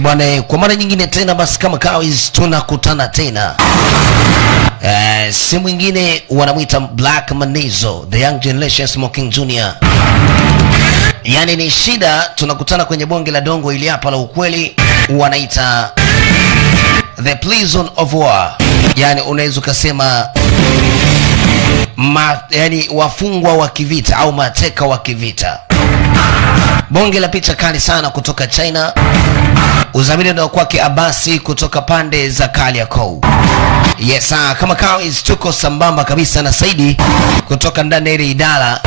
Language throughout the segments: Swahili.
Bwana, kwa mara nyingine tena basi kama kawaida tunakutana tena. Si mwingine wanamuita Black Manizo, The Young Generation Smoking Junior. Yani ni shida, tunakutana kwenye bonge la dongo ili hapa la ukweli, wanaita The Prison of War. Yani unaweza kusema yani wafungwa wa kivita au mateka wa kivita. Bonge la picha kali sana kutoka China. Uzamini ndio kwake Abasi kutoka pande za Kariakoo. Yes, kama kawaida tuko sambamba kabisa na Saidi kutoka ndani ya idara.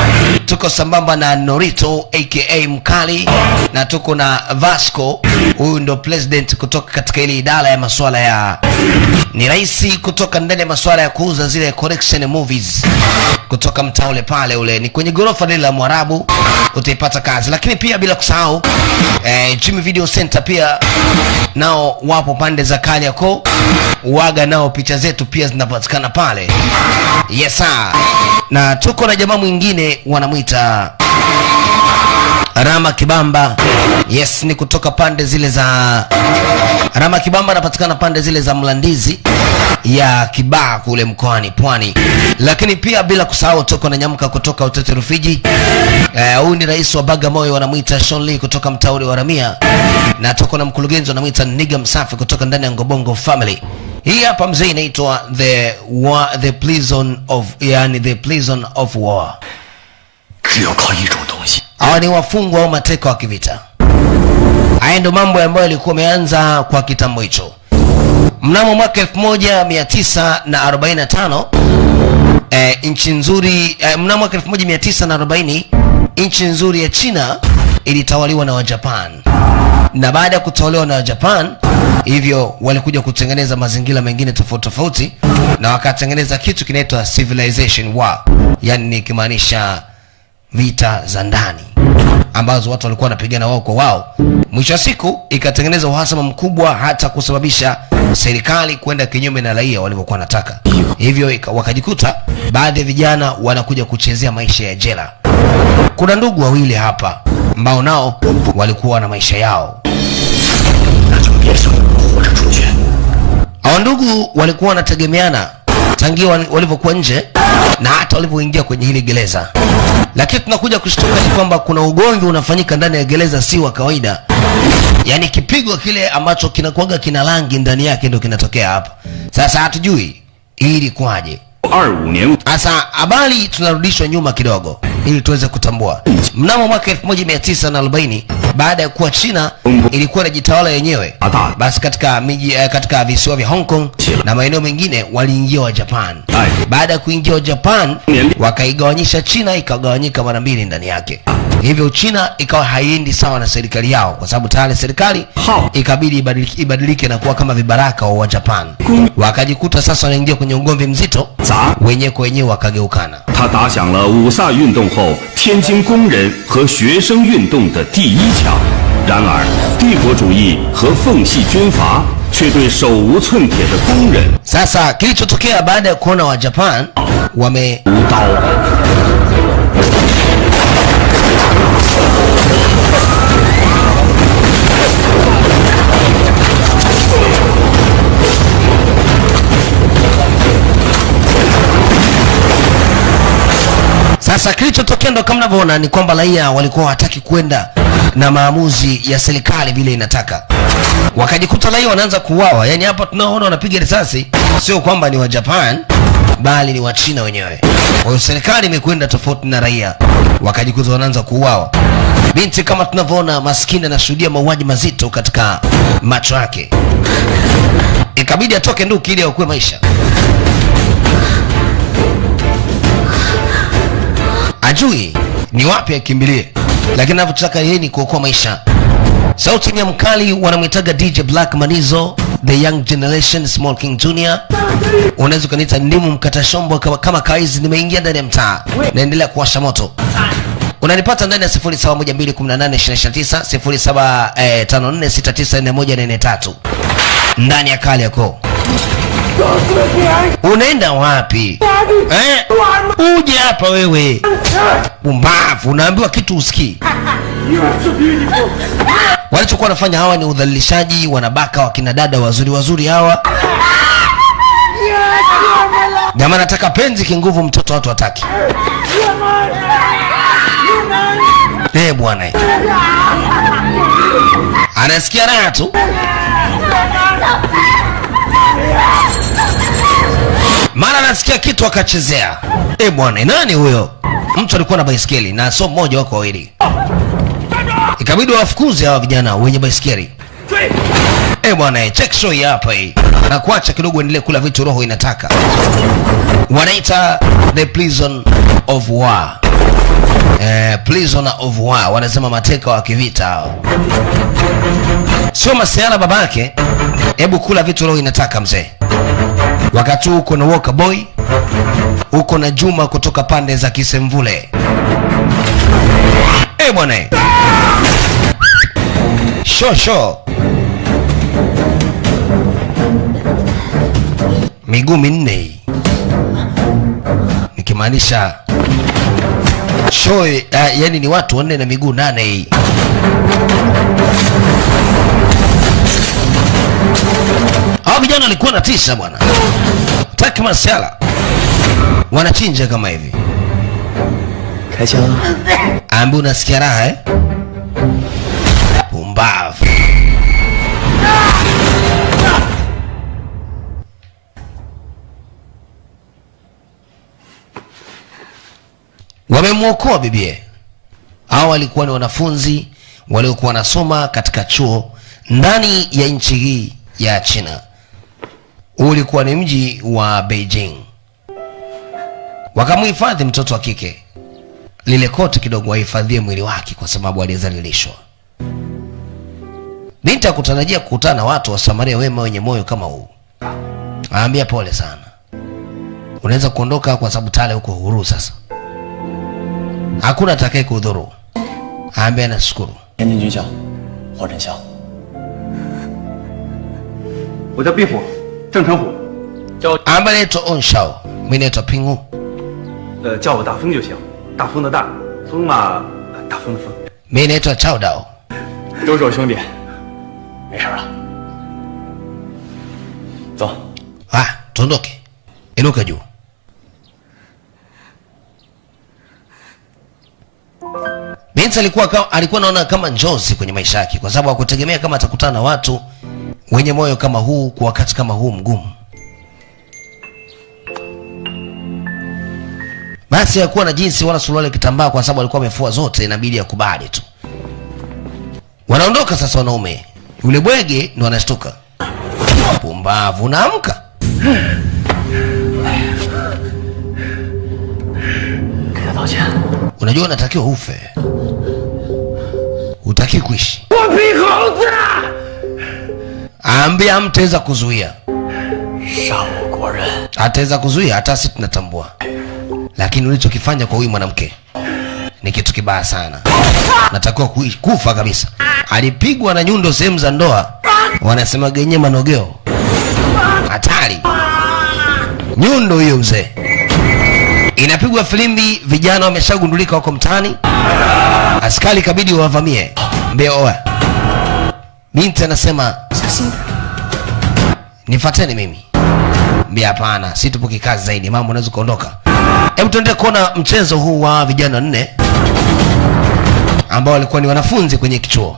Tuko sambamba na Norito aka Mkali, na tuko na Vasco, huyu ndo president kutoka katika ile idara ya masuala ya ni raisi kutoka ndani ya masuala ya kuuza zile collection movies kutoka mtaa ule pale ule ni kwenye gorofa lile la Mwarabu, utaipata kazi. Lakini pia bila kusahau Jimmy Video Center pia nao wapo pande za Kariakoo, waga nao picha zetu pia zinapatikana pale. Yes sir. Na tuko na jamaa mwingine wanamuita Rama Kibamba. Yes, ni kutoka pande zile za Rama Kibamba, anapatikana pande zile za Mlandizi ya Kibaa kule mkoani Pwani. Lakini pia bila kusahau tuko na Nyamka kutoka Utete Rufiji. Huyu ni rais wa Bagamoyo, wanamuita Shonli kutoka mtauri wa Ramia. Na tuko na mkurugenzi wanamuita Niga Msafi kutoka ndani ya Ngobongo Family. Hii hapa mzee inaitwa The Prison of War. Hawa ni wafungwa au mateka wa kivita. Haya ndio mambo ambayo yalikuwa yameanza kwa kitambo hicho. Mnamo mwaka 1945 nchi nzuri mnamo mwaka 1940 nchi nzuri ya China ilitawaliwa na Wajapan. Na baada ya kutawaliwa na Japan, hivyo walikuja kutengeneza mazingira mengine tofauti tofauti, na wakatengeneza kitu kinaitwa civilization war, yani ni kimaanisha vita za ndani ambazo watu walikuwa wanapigana wao kwa wao. Mwisho wa siku ikatengeneza uhasama mkubwa, hata kusababisha serikali kwenda kinyume na raia walivyokuwa wanataka. Hivyo wakajikuta baadhi ya vijana wanakuja kuchezea maisha ya jela. Kuna ndugu wawili hapa ambao nao walikuwa na maisha yao. Hao ndugu walikuwa wanategemeana tangia walivyokuwa nje na hata walivyoingia kwenye hili gereza. Lakini tunakuja kushtuka ni kwamba kuna ugomvi unafanyika ndani ya gereza si wa kawaida. Yani kipigo kile ambacho kinakuaga kina rangi ndani yake ndio kinatokea hapa. Sasa hatujui ili kwaje. Sasa habari tunarudishwa nyuma kidogo ili tuweze kutambua. Mnamo mwaka 1940 baada ya kuwa China ilikuwa inajitawala yenyewe, basi katika miji katika visiwa vya Hong Kong na maeneo mengine waliingia wa Japan. Baada ya kuingia wa Japan wakaigawanyisha China, ikagawanyika mara mbili ndani yake. Hivyo China ikawa haiendi sawa na serikali yao, kwa sababu tayari serikali ikabidi ibadilike na kuwa kama vibaraka wa Japan. Wakajikuta sasa wanaingia kwenye ugomvi mzito, wenyewe kwa wenyewe wakageukana. 他打响了五卅运动后天津工人和学生运动的第一枪。然而，帝国主义和奉系军阀却对手无寸铁的工人。 Sasa kilichotokea baada ya kuona wa Japan wame Sasa kilichotokea ndo kama mnavyoona ni kwamba raia walikuwa hawataki kwenda na maamuzi ya serikali vile inataka. Wakajikuta raia wanaanza kuuawa. Yani hapa tunaona wanapiga risasi sio kwamba ni wa Japan bali ni wa China wenyewe. Kwa hiyo serikali imekwenda tofauti na raia. Wakajikuta wanaanza kuuawa. Binti kama tunavyoona maskini anashuhudia mauaji mazito katika macho yake. Ikabidi atoke nduki ili aokoe maisha. Ajui ni wapi akimbilie, lakini anataka yeye ni kuokoa maisha. Sauti ya mkali wanamwitaga DJ Black Manizo, The Young Generation Smoking Junior. Unaweza kuniita ndimu mkata shombo kama kaizi. Nimeingia ndani ya mtaa, naendelea kuwasha moto. Unanipata ndani ya 07121829 0754694143 ndani ya Kariakoo. Unaenda wapi? Uje hapa wewe. Pumbavu, unaambiwa kitu usikii. Walichokuwa wanafanya hawa ni udhalilishaji, wanabaka wakina dada wazuri wazuri hawa. Jamaa anataka penzi kinguvu, mtoto watu hataki. Bwana. Anasikia raha tu. Mara anasikia kitu akachezea. Bwana, nani huyo? Mtu alikuwa na baisikeli na sio mmoja wako wawili. Ikabidi wafukuze hawa vijana wenye baisikeli. Bwana, check show hapa hii. Na kuacha kidogo endelee kula vitu roho inataka. Wanaita the prison of war. Prisoner of war, wanasema mateka wa kivita hao. Sio masiala babake. Hebu kula vitu roho inataka mzee. Wakati uko na Walker Boy, uko na Juma kutoka pande za Kisemvule. Bwana. Shosho. Miguu minne. Nikimaanisha show, yani ni watu wanne na miguu 8. Hao vijana walikuwa na tisha bwana. Taki masiala. Wanachinja kama hivi. Kacha. Ambi unasikia raha Pumbavu. Wamemwokoa bibie. Hao walikuwa ni wanafunzi waliokuwa wanasoma katika chuo ndani ya nchi hii ya China. Ulikuwa ni mji wa Beijing. Wakamhifadhi mtoto wa kike. Lile koti kidogo wahifadhie mwili wake kwa sababu alizalilishwa. Binti hakutarajia kukutana na watu wa Samaria wema wenye moyo kama huu. Aambia pole sana. Unaweza kuondoka kwa sababu tale uko huru sasa. Hakuna atakaye kudhuru. Aambia nashukuru. Tianjin Junxiao, Huo Zhenxiao. 我叫壁虎，郑成虎， Aambia naitwa Onshao. Mimi naitwa Pingu. 叫我大风就行，大风的大，风嘛，大风的风。 Mimi naitwa Chao Dao. 都是我兄弟，没事了。走。 Tuondoke. Inuka juu. Binti alikuwa naona kama njozi kwenye maisha yake kwa sababu hakutegemea kama atakutana na watu wenye moyo kama huu kwa wakati kama huu mgumu. Basi hakuwa na jinsi wala suruali kitambaa kwa sababu alikuwa amefua zote, inabidi akubali tu. Wanaondoka sasa wanaume. Yule bwege ndo anashtuka. Pumbavu, naamka. Unajua unatakiwa ufe. Hutaki kuishi. Ambia mtaweza kuzuia. Ataweza kuzuia, hata sisi tunatambua. Lakini ulichokifanya kwa huyu mwanamke ni kitu kibaya sana. Natakiwa kufa kabisa. Alipigwa na nyundo sehemu za ndoa. Wanasema genye manogeo. Hatari. Nyundo hiyo mzee. Inapigwa filimbi, vijana wameshagundulika wako mtaani. Askari kabidi wavamie. Mbea oa. Binti anasema, nifuateni mimi. Mbea hapana, si tupo kikazi zaidi, mambo unaweza kuondoka. Hebu tuende kuona mchezo huu wa vijana 4 ambao walikuwa ni wanafunzi kwenye kichuo.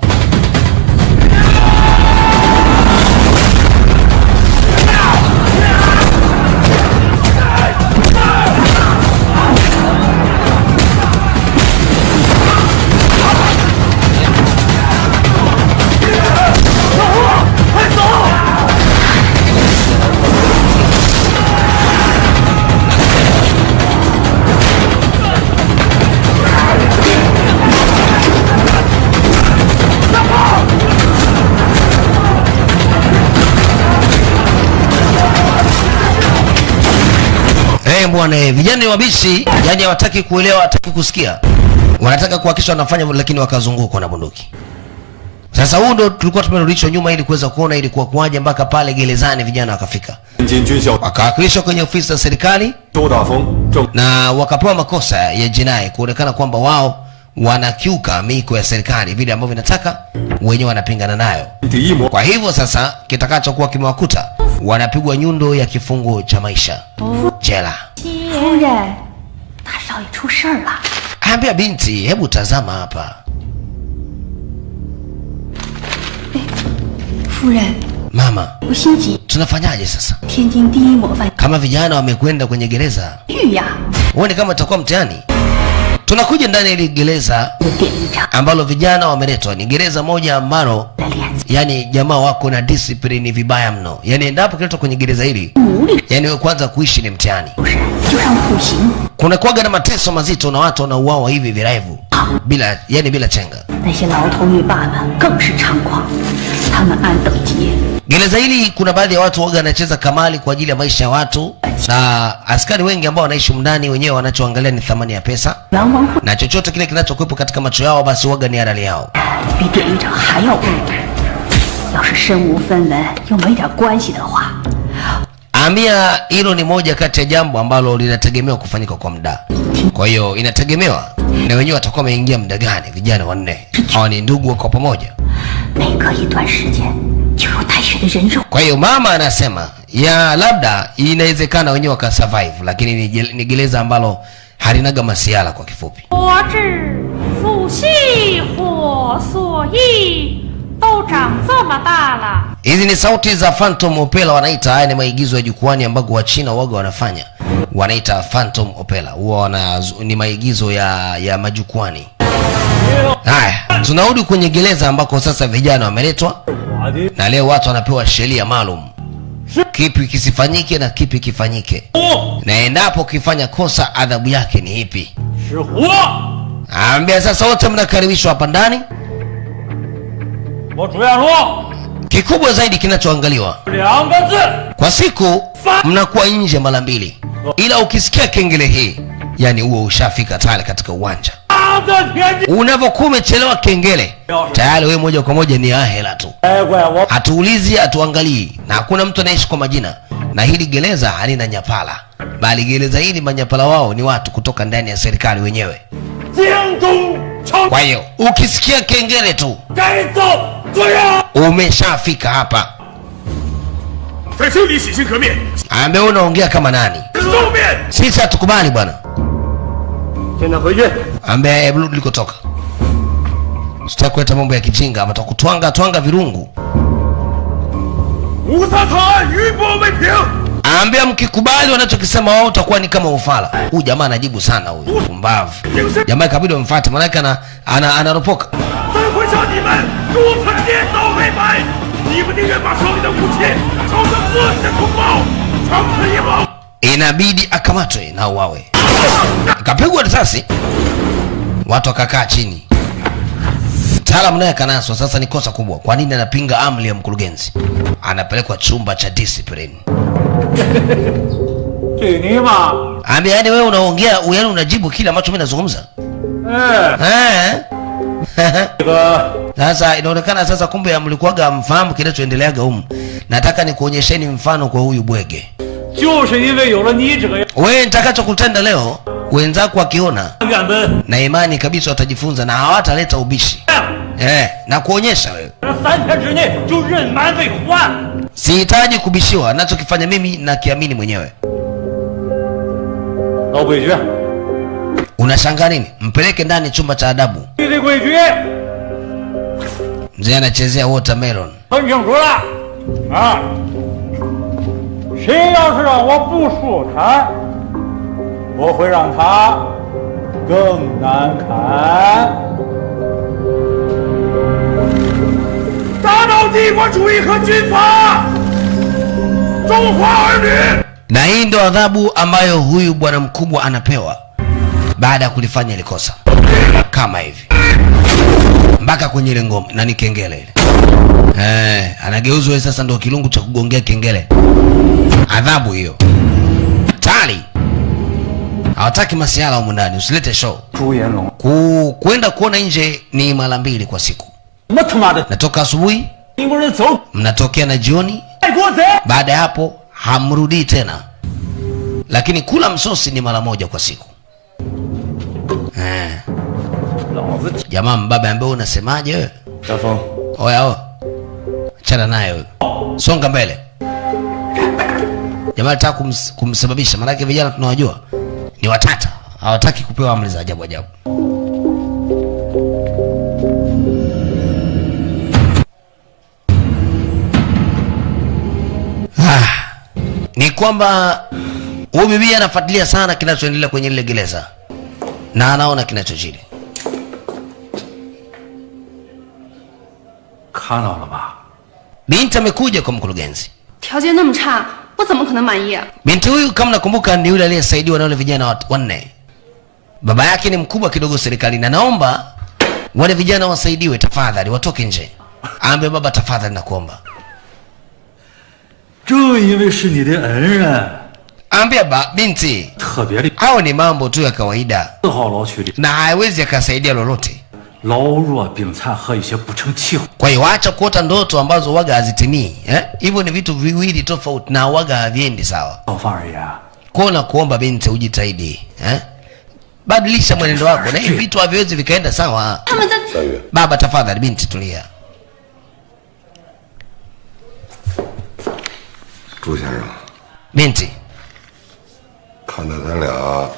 Bwana, vijana wabishi, yani hawataki kuelewa, hawataki kusikia. Wanataka kuhakikisha wanafanya lakini wakazungukwa na bunduki. Sasa huu ndo tulikuwa tumerudishwa nyuma ili kuweza kuona ilikuwa kuaje mpaka pale gerezani vijana wakafika. Wakawakilishwa kwenye ofisi za serikali na wakapewa makosa ya jinai kuonekana kwamba wao wanakiuka miko ya serikali vile ambavyo inataka, wenyewe wanapingana nayo. Kwa hivyo sasa kitakachokuwa kimewakuta, wanapigwa nyundo ya kifungo cha maisha jela. Ambia binti, hebu tazama hapa. Mama, tunafanyaje sasa? Kama vijana wamekwenda kwenye gereza, uone kama itakuwa mtihani. Tunakuja ndani ya ile gereza ambalo vijana wameletwa. Ni gereza moja ambalo yani jamaa wako na discipline vibaya mno. Yani endapo kiletwa kwenye gereza hili, yani wewe kwanza kuishi ni mtihani. Kuna kuaga na mateso mazito na watu wanauawa hivi viraivu bila chenga. Gereza hili kuna baadhi ya watu waga wanacheza kamali kwa ajili ya maisha ya watu, na askari wengi ambao wanaishi ndani wenyewe wanachoangalia ni thamani ya pesa, na chochote kile kinachokuwepo katika macho yao basi waga ni halali yao. Amia, hilo ni moja kati ya jambo ambalo linategemewa kufanyika kwa muda. Kwa hiyo inategemewa na wenyewe watakuwa wameingia muda gani. Vijana wanne hawa ni ndugu wako pamoja. Kwa hiyo mama anasema ya labda inawezekana wenyewe wakasurvive, lakini ni gereza ambalo halinaga masiala kwa kifupi. Hizi ni sauti za Phantom Opera wanaita. Haya ni maigizo ya jukwani ambako wa China waga wanafanya. Wanaita Phantom Opera. Huwa ni maigizo ya majukwani. Haya, tunarudi kwenye gereza ambako sasa vijana wameletwa. Na leo watu wanapewa sheria maalum. Kipi kisifanyike na kipi kifanyike. Na endapo kifanya kosa adhabu yake ni ipi. Ambia sasa wote mnakaribishwa hapa ndani. Kikubwa zaidi kinachoangaliwa, kwa siku mnakuwa nje mara 2. Ila ukisikia kengele hii, yani huo ushafika tayari katika uwanja. Unavyokuwa umechelewa kengele, tayari wewe moja kwa moja ni ahera tu. Hatuulizi, hatuangalii, na hakuna mtu anaishi kwa majina. Na hili gereza halina nyapala, bali gereza hili manyapala wao ni watu kutoka ndani ya serikali wenyewe. Kwa hiyo ukisikia kengele tu, umeshafika hapa. Ambe unaongea kama nani? Sisi hatukubali bwana. Ambe hebu ulikotoka. Sitakweta mambo ya kijinga, watakutwanga virungu. Ambia mkikubali wanachokisema wao utakuwa ni kama ufala. Huyu jamaa anajibu sana huyu. Pumbavu. Jamaa kabidi umfuate maana yake anaropoka. Inabidi akamatwe na uwawe. Akapigwa risasi. Watu wakakaa chini. Mtaalamu naye kanaswa. Sasa ni kosa kubwa. Kwa nini anapinga amri ya mkurugenzi? Anapelekwa chumba cha discipline. Ambia yani wewe unaongea, yani unajibu kile ambacho mimi nazungumza. Sasa inaonekana sasa kumbe mlikuwaga mfahamu kinachoendeleaga humu. Nataka nikuonyesheni mfano kwa huyu bwege. Wewe nitakachokutenda leo, wenzako wakiona na imani kabisa watajifunza na hawataleta ubishi. Na kuonyesha wewe. Sihitaji kubishiwa, ninachokifanya mimi na kiamini mwenyewe. Unashangaa nini? Mpeleke ndani chumba cha adabu. Mzee anachezea watermelon. Na hii ndio adhabu ambayo huyu bwana mkubwa anapewa baada ya kulifanya ile kosa. Kama hivi. Mpaka kwenye ile ngome na ni kengele ile. Anageuzwa sasa ndio kilungu cha kugongea kengele. Adhabu hiyo. Tali. Hawataki masiala humu ndani, usilete show. Kwenda kuona nje ni mara 2 kwa siku. Natoka asubuhi, mnatokea na jioni. Baada ya hapo hamrudi tena. Lakini kula msosi ni mara 1 kwa siku. 子。 Jamaa mbabe ambaye unasemaje wewe? 大风， Oya, chana naye wewe. Songa mbele. Jamaa anataka kumsababisha, maana yake vijana tunawajua ni watata. Hawataki kupewa amri za ajabu ajabu. Ni kwamba huyu bibi anafuatilia sana kinachoendelea kwenye ile gereza na anaona kinachojiri. 看到了吧？ Binti amekuja kwa mkurugenzi. 条件那么差，我怎么可能满意啊？ Binti huyu kama nakumbuka ni yule aliyesaidiwa na wale vijana wanne. Baba yake ni mkubwa kidogo serikalini na naomba wale vijana wasaidiwe tafadhali, watoke nje. Ambe baba tafadhali nakuomba. 正因为是你的恩人， Ambia binti, 特别的 hao ni mambo tu ya kawaida 4号牢区里 na haiwezi akasaidia lolote. 老弱病残和一些不成气候。 Kwa hiyo acha kuota ndoto ambazo waga hazitimii. Hivyo ni vitu viwili tofauti na waga haviendi sawa. 老范儿爷， Kuona kuomba binti ujitahidi. Badilisha mwenendo wako na hivi vitu haviwezi vikaenda sawa. 他们在 夏雨， Baba tafadhali binti tulia. 朱先生， Binti, 看在咱俩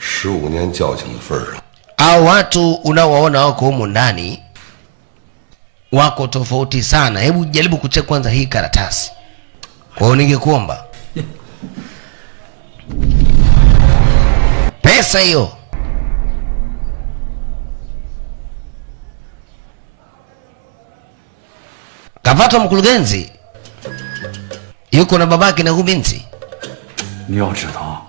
15年交情的份上， hao watu unaowaona wako humu ndani wako tofauti sana. Hebu jaribu kucheka kwanza hii karatasi. Kwa hiyo ningekuomba pesa hiyo. Kapata mkurugenzi yuko na babake na huyu binti. 你要知道，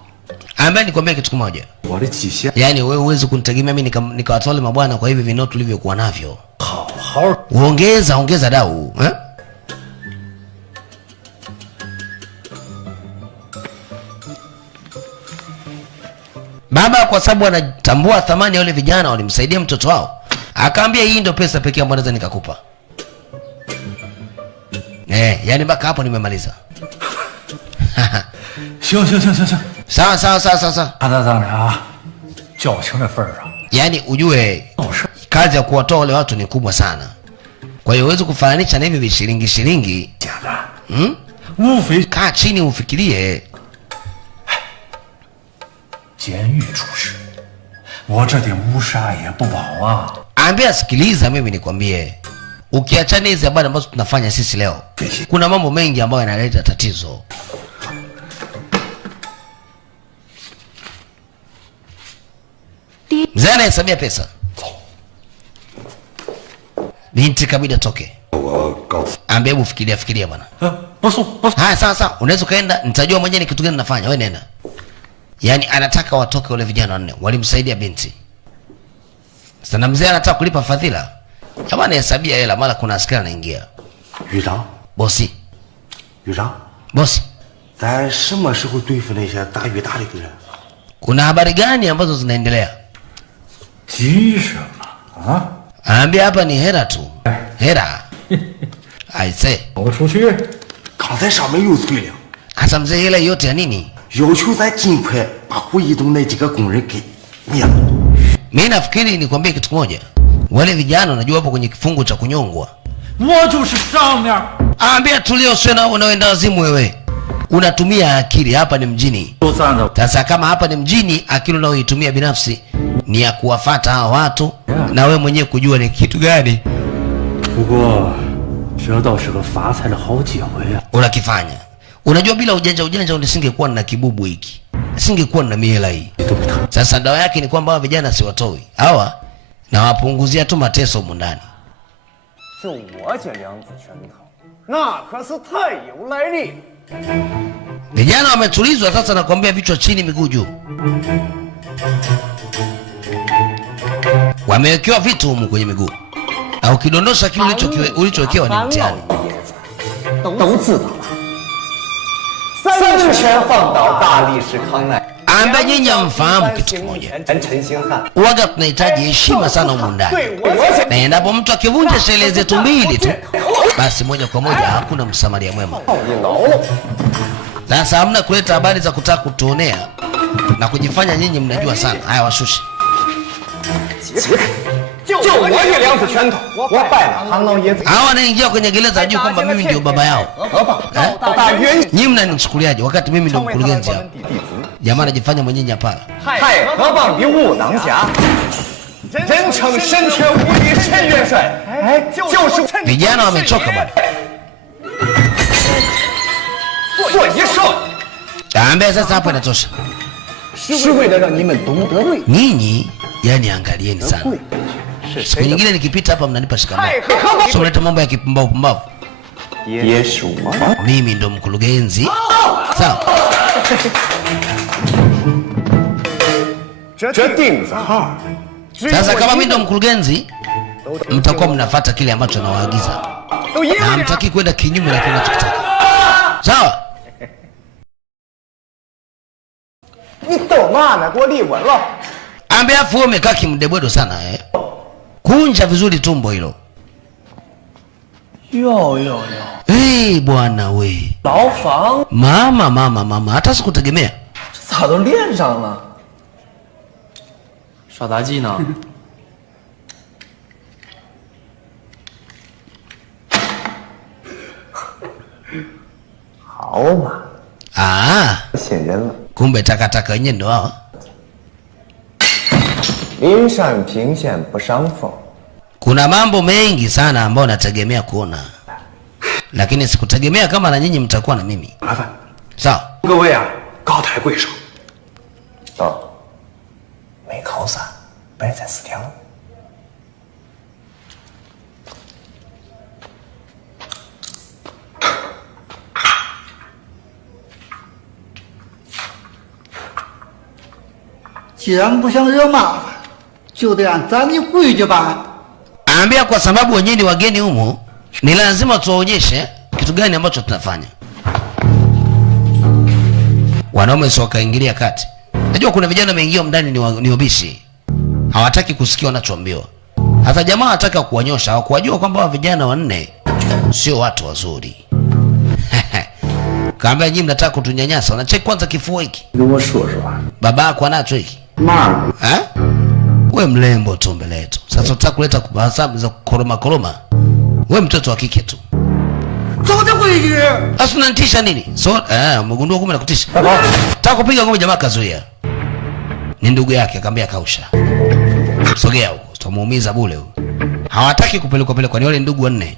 Ambaye nikwambia kitu kimoja. 我的极限 Yaani wewe huwezi kunitegemea mimi nikawatole mabwana kwa hivi vinoti tulivyokuwa navyo. 好好。 Ongeza dau, Baba kwa sababu anatambua thamani ya wale vijana walimsaidia mtoto wao, akaambia hii ndio pesa pekee ambayo naweza nikakupa. Yani mpaka hapo nimemaliza. 行行行行行， Sawa. 看在咱俩交情的份儿上， Yaani ujue 闹事。 kazi ya kuwatoa wale watu ni kubwa sana. Kwa hiyo huwezi kufananisha na hivi vishilingi. 简单，无非 Kaa chini ufikirie. 监狱出事，我这的无啥也不保啊。 Ambia sikiliza mimi nikwambie. Ukiachana hizi habari ambazo tunafanya sisi leo, kuna mambo mengi ambayo yanaleta tatizo. Mzee anahesabia pesa. Binti kabida toke. 我告诉 Ambia hebu fikiria bwana. 不送不送。 Haya sawa, unaweza kaenda, nitajua mwenyewe ni kitu gani nafanya. Wewe nenda. Yaani anataka watoke wale vijana wanne, walimsaidia binti. Sasa na mzee anataka kulipa fadhila. Kama anahesabia hela mara kuna askari anaingia. 局长， Bosi, 局长， bosi. 咱什么时候对付那些打鱼大的人？ Kuna habari gani ambazo zinaendelea? 急什么啊？ Anaambia hapa ni hera tu. Hera. Aise. 走出去。 刚才上面有催令， Hasa mzee hela yote ya nini? 要求咱尽快把胡一东那几个工人给灭了。 Mimi nafikiri nikwambie kitu kimoja. Wale vijana unajua hapo kwenye kifungu cha kunyongwa. 我就是上面。 Ambia tulio sio na unaenda wazimu wewe. Unatumia akili, hapa ni mjini. 都站着。 Sasa kama hapa ni mjini, akili unayoitumia binafsi ni ya kuwafata hao watu na wewe mwenyewe kujua ni kitu gani 不过，这倒是个发财的好机会呀、 unakifanya. Unajua bila ujanja nisingekuwa na kibubu hiki. Nisingekuwa na mihela hii. Sasa dawa yake ni kwamba hawa vijana siwatoi. Hawa na wapunguzia tu mateso humu ndani. 就我这两只拳头，那可是太有来历。 Vijana wametulizwa sasa, nakwambia vichwa chini miguu juu. Wamewekewa vitu humu kwenye miguu. Na ukidondosha kile ulichowekewa ni mtihani. 都知道了。三拳放倒大力士康奈， Ambaye nyinyi hamfahamu kitu kimoja. 陈星汉， Waga tunahitaji heshima sana humu ndani. 对我 Na endapo mtu akivunja sheria zetu mbili tu, basi moja kwa moja hakuna msamaria mwema. 一牢了。 Sasa hamna kuleta habari za kutaka kutuonea na kujifanya nyinyi mnajua sana. Haya washushe. 解开，就我这两次拳头，我拜了唐老爷子。 Hawa wanaingia kwenye gereza juu kwamba mimi ndio baba yao. Nyinyi mnanichukuliaje wakati mimi ndio mkurugenzi hapa? Jamaa anajifanya mwenye nyapala. 太河蚌比武当家，人称神拳无敌陈元帅。哎，就是 Vijana wamechoka bwana. 所以说， Ambaye sasa hapo inatosha. 是为了让你们懂得对。 Nyinyi yani angalieni sana. Siku nyingine nikipita hapa mnanipa shikamoo. Sio mleta mambo ya kipumbavu pumbavu. 也是我。 Mimi ndo mkurugenzi. Sawa. 这钉子号， Sasa kama mimi ndo mkurugenzi, mtakuwa mnafuata kile ambacho nawaagiza. Na hamtaki kwenda kinyume na kile ninachotaka. Sawa? 你逗嘛呢？给我立稳了。 Ambia afu umekaa kimdebwedo sana eh. Kunja vizuri tumbo hilo. 哟， Bwana we. 牢房 Mama, hata sikutegemea. 咋都练上了？耍杂技呢？好嘛， 信任了。 Kumbe takataka wenyewe ndo hao. 临山平线不伤风。 Kuna mambo mengi sana ambayo nategemea kuona. Lakini sikutegemea kama na nyinyi mtakuwa na mimi. 麻烦 Sawa? 各位啊，高抬贵手。 没靠山，白菜4条。 既然不想惹麻烦，就得按咱的规矩办。 Ambia kwa sababu wenyewe ni wageni humu, ni lazima tuwaonyeshe kitu gani ambacho tunafanya. Wanaume sio wakaingilia kati. Najua kuna vijana wameingia ndani ni wabishi. Hawataki kusikia wanachoambiwa. Hata jamaa anataka kuwanyosha, hawakuwajua kwamba wa vijana wanne sio watu wazuri. Kaambia nyinyi mnataka kutunyanyasa, unacheki kwanza kifua hiki. Baba yako anacho hiki. Mama. We mlembo tu mbele yetu. Sasa unataka kuleta kubasabu za koroma. We mtoto wa kike tu. Sasa unanitisha nini? So, umegundua kumbe nakutisha. Nataka kupiga ngome jamaa kazuia. Ni ndugu yake akamwambia kausha. Sogea huko, tutamuumiza bure huyo. Hawataki kupelekwa ni wale ndugu wanne.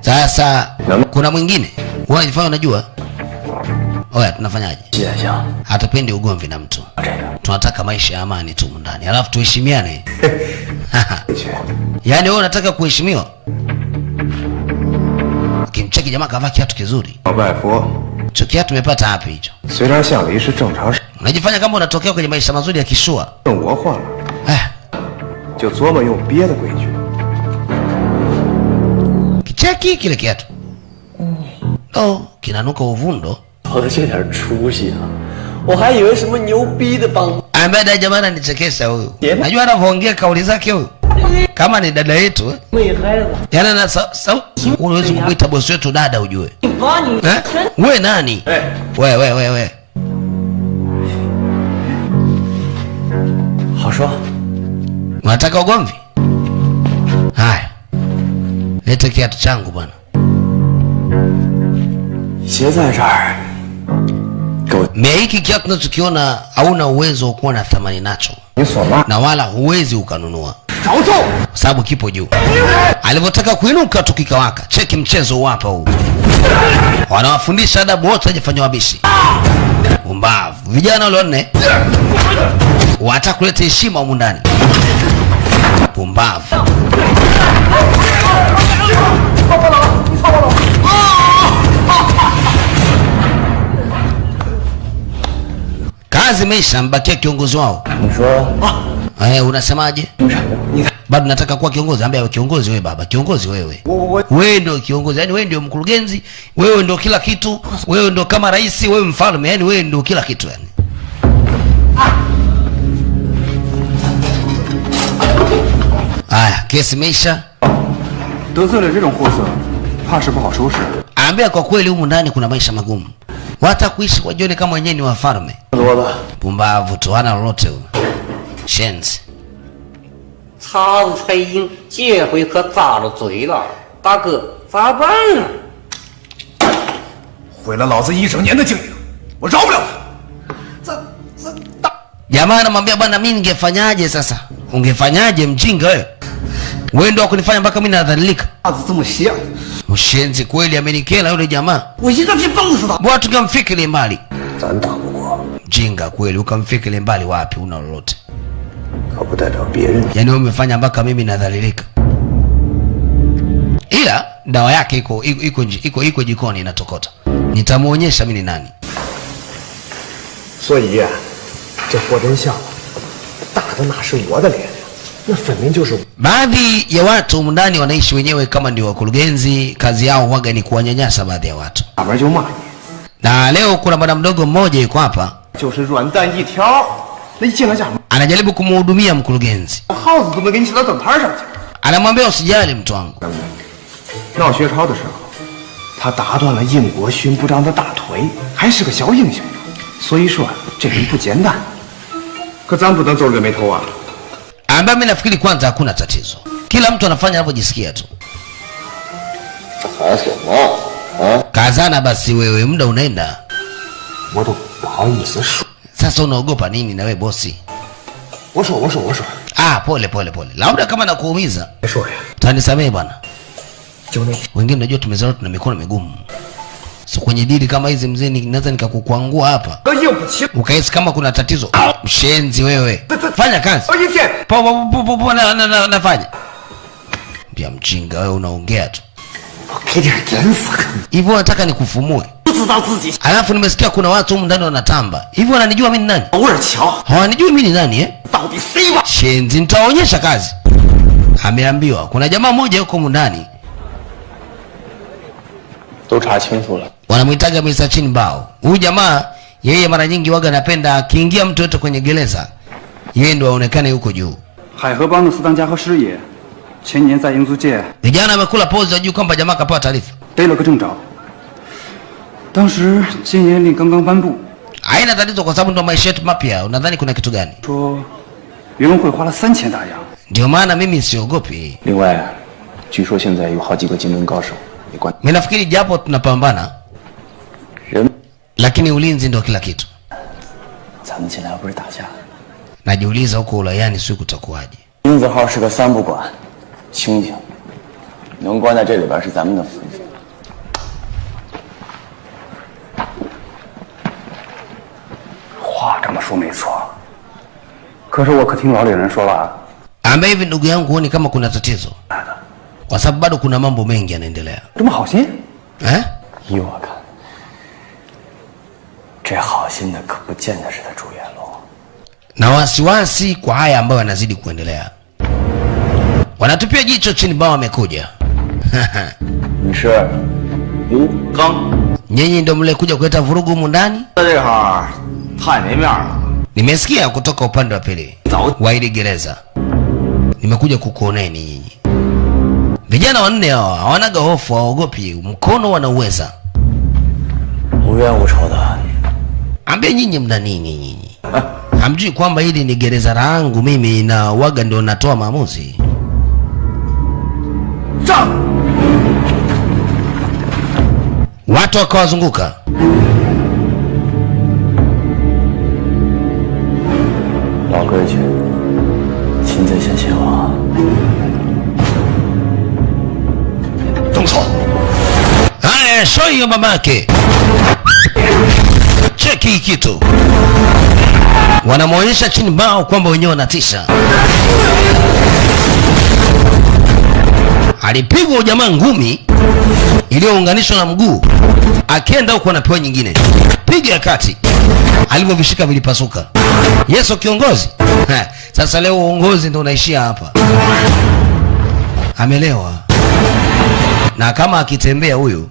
Sasa kuna mwingine. Wewe unajifanya unajua? Oya, tunafanyaje? Hatupendi ugomvi na mtu. Tunataka maisha ya amani tu ndani. Alafu tuheshimiane. Yaani wewe unataka kuheshimiwa? Kimcheki jamaa kavaa kiatu kizuri. 老拜佛， Hicho kiatu tumepata wapi hicho? 虽然像离是正常事， Unajifanya kama unatokea kwenye maisha mazuri ya kishua. 我换了，就琢磨用别的规矩。 Kicheki kile kiatu. Kinanuka uvundo. 我的这点出息啊！我还以为什么牛逼的帮。 Ambaye dada jamaa ananichekesha huyu. Najua anavyoongea kauli zake huyu. Kama ni dada yetu. Yaani na unaweza kumuita bosi wetu dada ujue. Wewe nani? Wewe. 好说。 Unataka ugomvi? Haya. Leta kiatu changu bwana. 鞋在这儿。 Hiki kiatu tunachokiona hauna uwezo wa kuwa na thamani nacho. Na wala huwezi ukanunua. Sababu kipo juu. Alivyotaka kuinuka tukikawaka. Cheki mchezo hapa huu. Wanawafundisha adabu wote wajifanya wabishi. Umbavu. Vijana wale wanne wataka kuleta heshima humu ndani. Umbavu. Kazi imeisha, mbakia kiongozi wao. Unasemaje? Bado nataka kuwa kiongozi. Ambia kiongozi wewe baba, kiongozi wewe. Wewe ndio kiongozi, yani wewe ndio mkurugenzi, wewe ndio kila kitu, wewe ndio kama rais, wewe mfalme, yani wewe ndio kila kitu yani. Aya, kesi imeisha. 得罪了这种货色，怕是不好收拾。 Ambia kwa kweli humu ndani kuna maisha magumu. Wata kuishi wajione kama wenyewe ni wafalme. Pumbavu tu, hana lolote huyo. Shenzi. 茬子才硬，这回可扎了嘴了。大哥，咋办啊？毁了老子1整年的经营，我饶不了他。Jamaa anamwambia bwana, mimi ningefanyaje sasa? Ungefanyaje mjinga wewe? Wewe ndio kunifanya mpaka mimi nadhalilika. Mshenzi kweli amenikela yule jamaa. Bwana tungemfikiri mbali. Mjinga kweli, ukamfikiri mbali wapi? Una lolote? Yaani wewe umefanya mpaka mimi nadhalilika. Ila dawa yake iko jikoni inatokota. Nitamuonyesha mimi ni nani. 所以这货真像，打的哪是我的脸，那分明就是。 Baadhi ya watu ndani wanaishi wenyewe kama ndio wakurugenzi, kazi yao huaga ni kuwanyanyasa baadhi ya watu. Na leo kuna bwana mdogo mmoja yuko hapa. 就是软蛋一条，那一进来家。 Anajaribu kumhudumia mkurugenzi. 耗子都没给你起到等摊上去。 Anamwambia usijali mtu wangu. 闹薛超的时候，他打断了印国勋部长的大腿，还是个小英雄。所以说这人不简单。可咱不能皱着眉头啊。 Ambaye mimi nafikiri kwanza hakuna tatizo. Kila mtu anafanya anavyojisikia tu. Kazana basi wewe, muda unaenda. Sasa unaogopa nini na wewe bosi? 我说。 Pole. Labda kama nakuumiza. Tanisamehe bwana. Wengine unajua tumezaliwa tuna mikono migumu. So kwenye dili kama hizi mzee ninaweza nikakukwangua hapa. Ukahisi kama kuna tatizo. Mshenzi wewe. Fanya kazi. Nafanya. Pia mjinga wewe unaongea tu. Hivyo nataka nikufumue. Alafu nimesikia kuna watu humu ndani wanatamba. Hivyo wananijua mimi ni nani? Hawanijui mimi ni nani eh? Shenzi nitaonyesha kazi. Ameambiwa kuna jamaa mmoja yuko humu ndani. Wanamuitaga Mr. Chinbao. Huyu jamaa yeye mara nyingi waga anapenda akiingia mtu yote kwenye gereza, yeye ndo aonekane huko juu. 海河帮的四当家和师爷前年在英租界 Vijana wamekula pose juu kwamba jamaa kapewa taarifa. 逮了个正着。当时戒严令刚刚颁布。 Haina tatizo kwa sababu ndo maisha yetu mapya. Unadhani kuna kitu gani? 说袁文慧花了3000大洋。 Ndio maana mimi siogopi. 另外，据说现在有好几个金门高手。 Mimi nafikiri japo tunapambana, lakini ulinzi ndio kila kitu. Najiuliza huko Ulayani siku kutakuwaje. 英子号是个3不管，清醒，能关在这里边是咱们的福分。话这么说没错，可是我可听老李人说了， ambaye hivi ndugu yangu huoni kama kuna tatizo? Kwa sababu bado kuna mambo mengi yanaendelea. 这么好心？ 依我看，这好心的可不见得是他朱元龙。 Na wasiwasi kwa haya ambayo yanazidi kuendelea. Wanatupia jicho chini bao wamekuja.你是吴刚， Nyinyi ndio mlikuja kuleta vurugu humu ndani? 这行太没面了。 Nimesikia kutoka upande wa pili wa hili gereza. Nimekuja kukuoneni nyinyi. Vijana wanne hao hawanaga hofu, hawaogopi, mkono wanauweza. 无冤无仇的。 Ambie nyinyi mna nini nyinyi? Hamjui kwamba hili ni gereza langu mimi na waga ndio natoa maamuzi. Watu wakawazunguka. 老规矩，擒贼先擒王。动手！Haya, show hiyo mamake. Cheki kitu. Wanamuonyesha chini bao kwamba wenyewe wanatisha. Alipigwa jamaa ngumi iliyounganishwa na mguu. Akienda huko anapewa nyingine. Piga kati. Alivyovishika vilipasuka. Yesu kiongozi. Sasa leo uongozi ndio unaishia hapa. Amelewa. Na kama akitembea huyu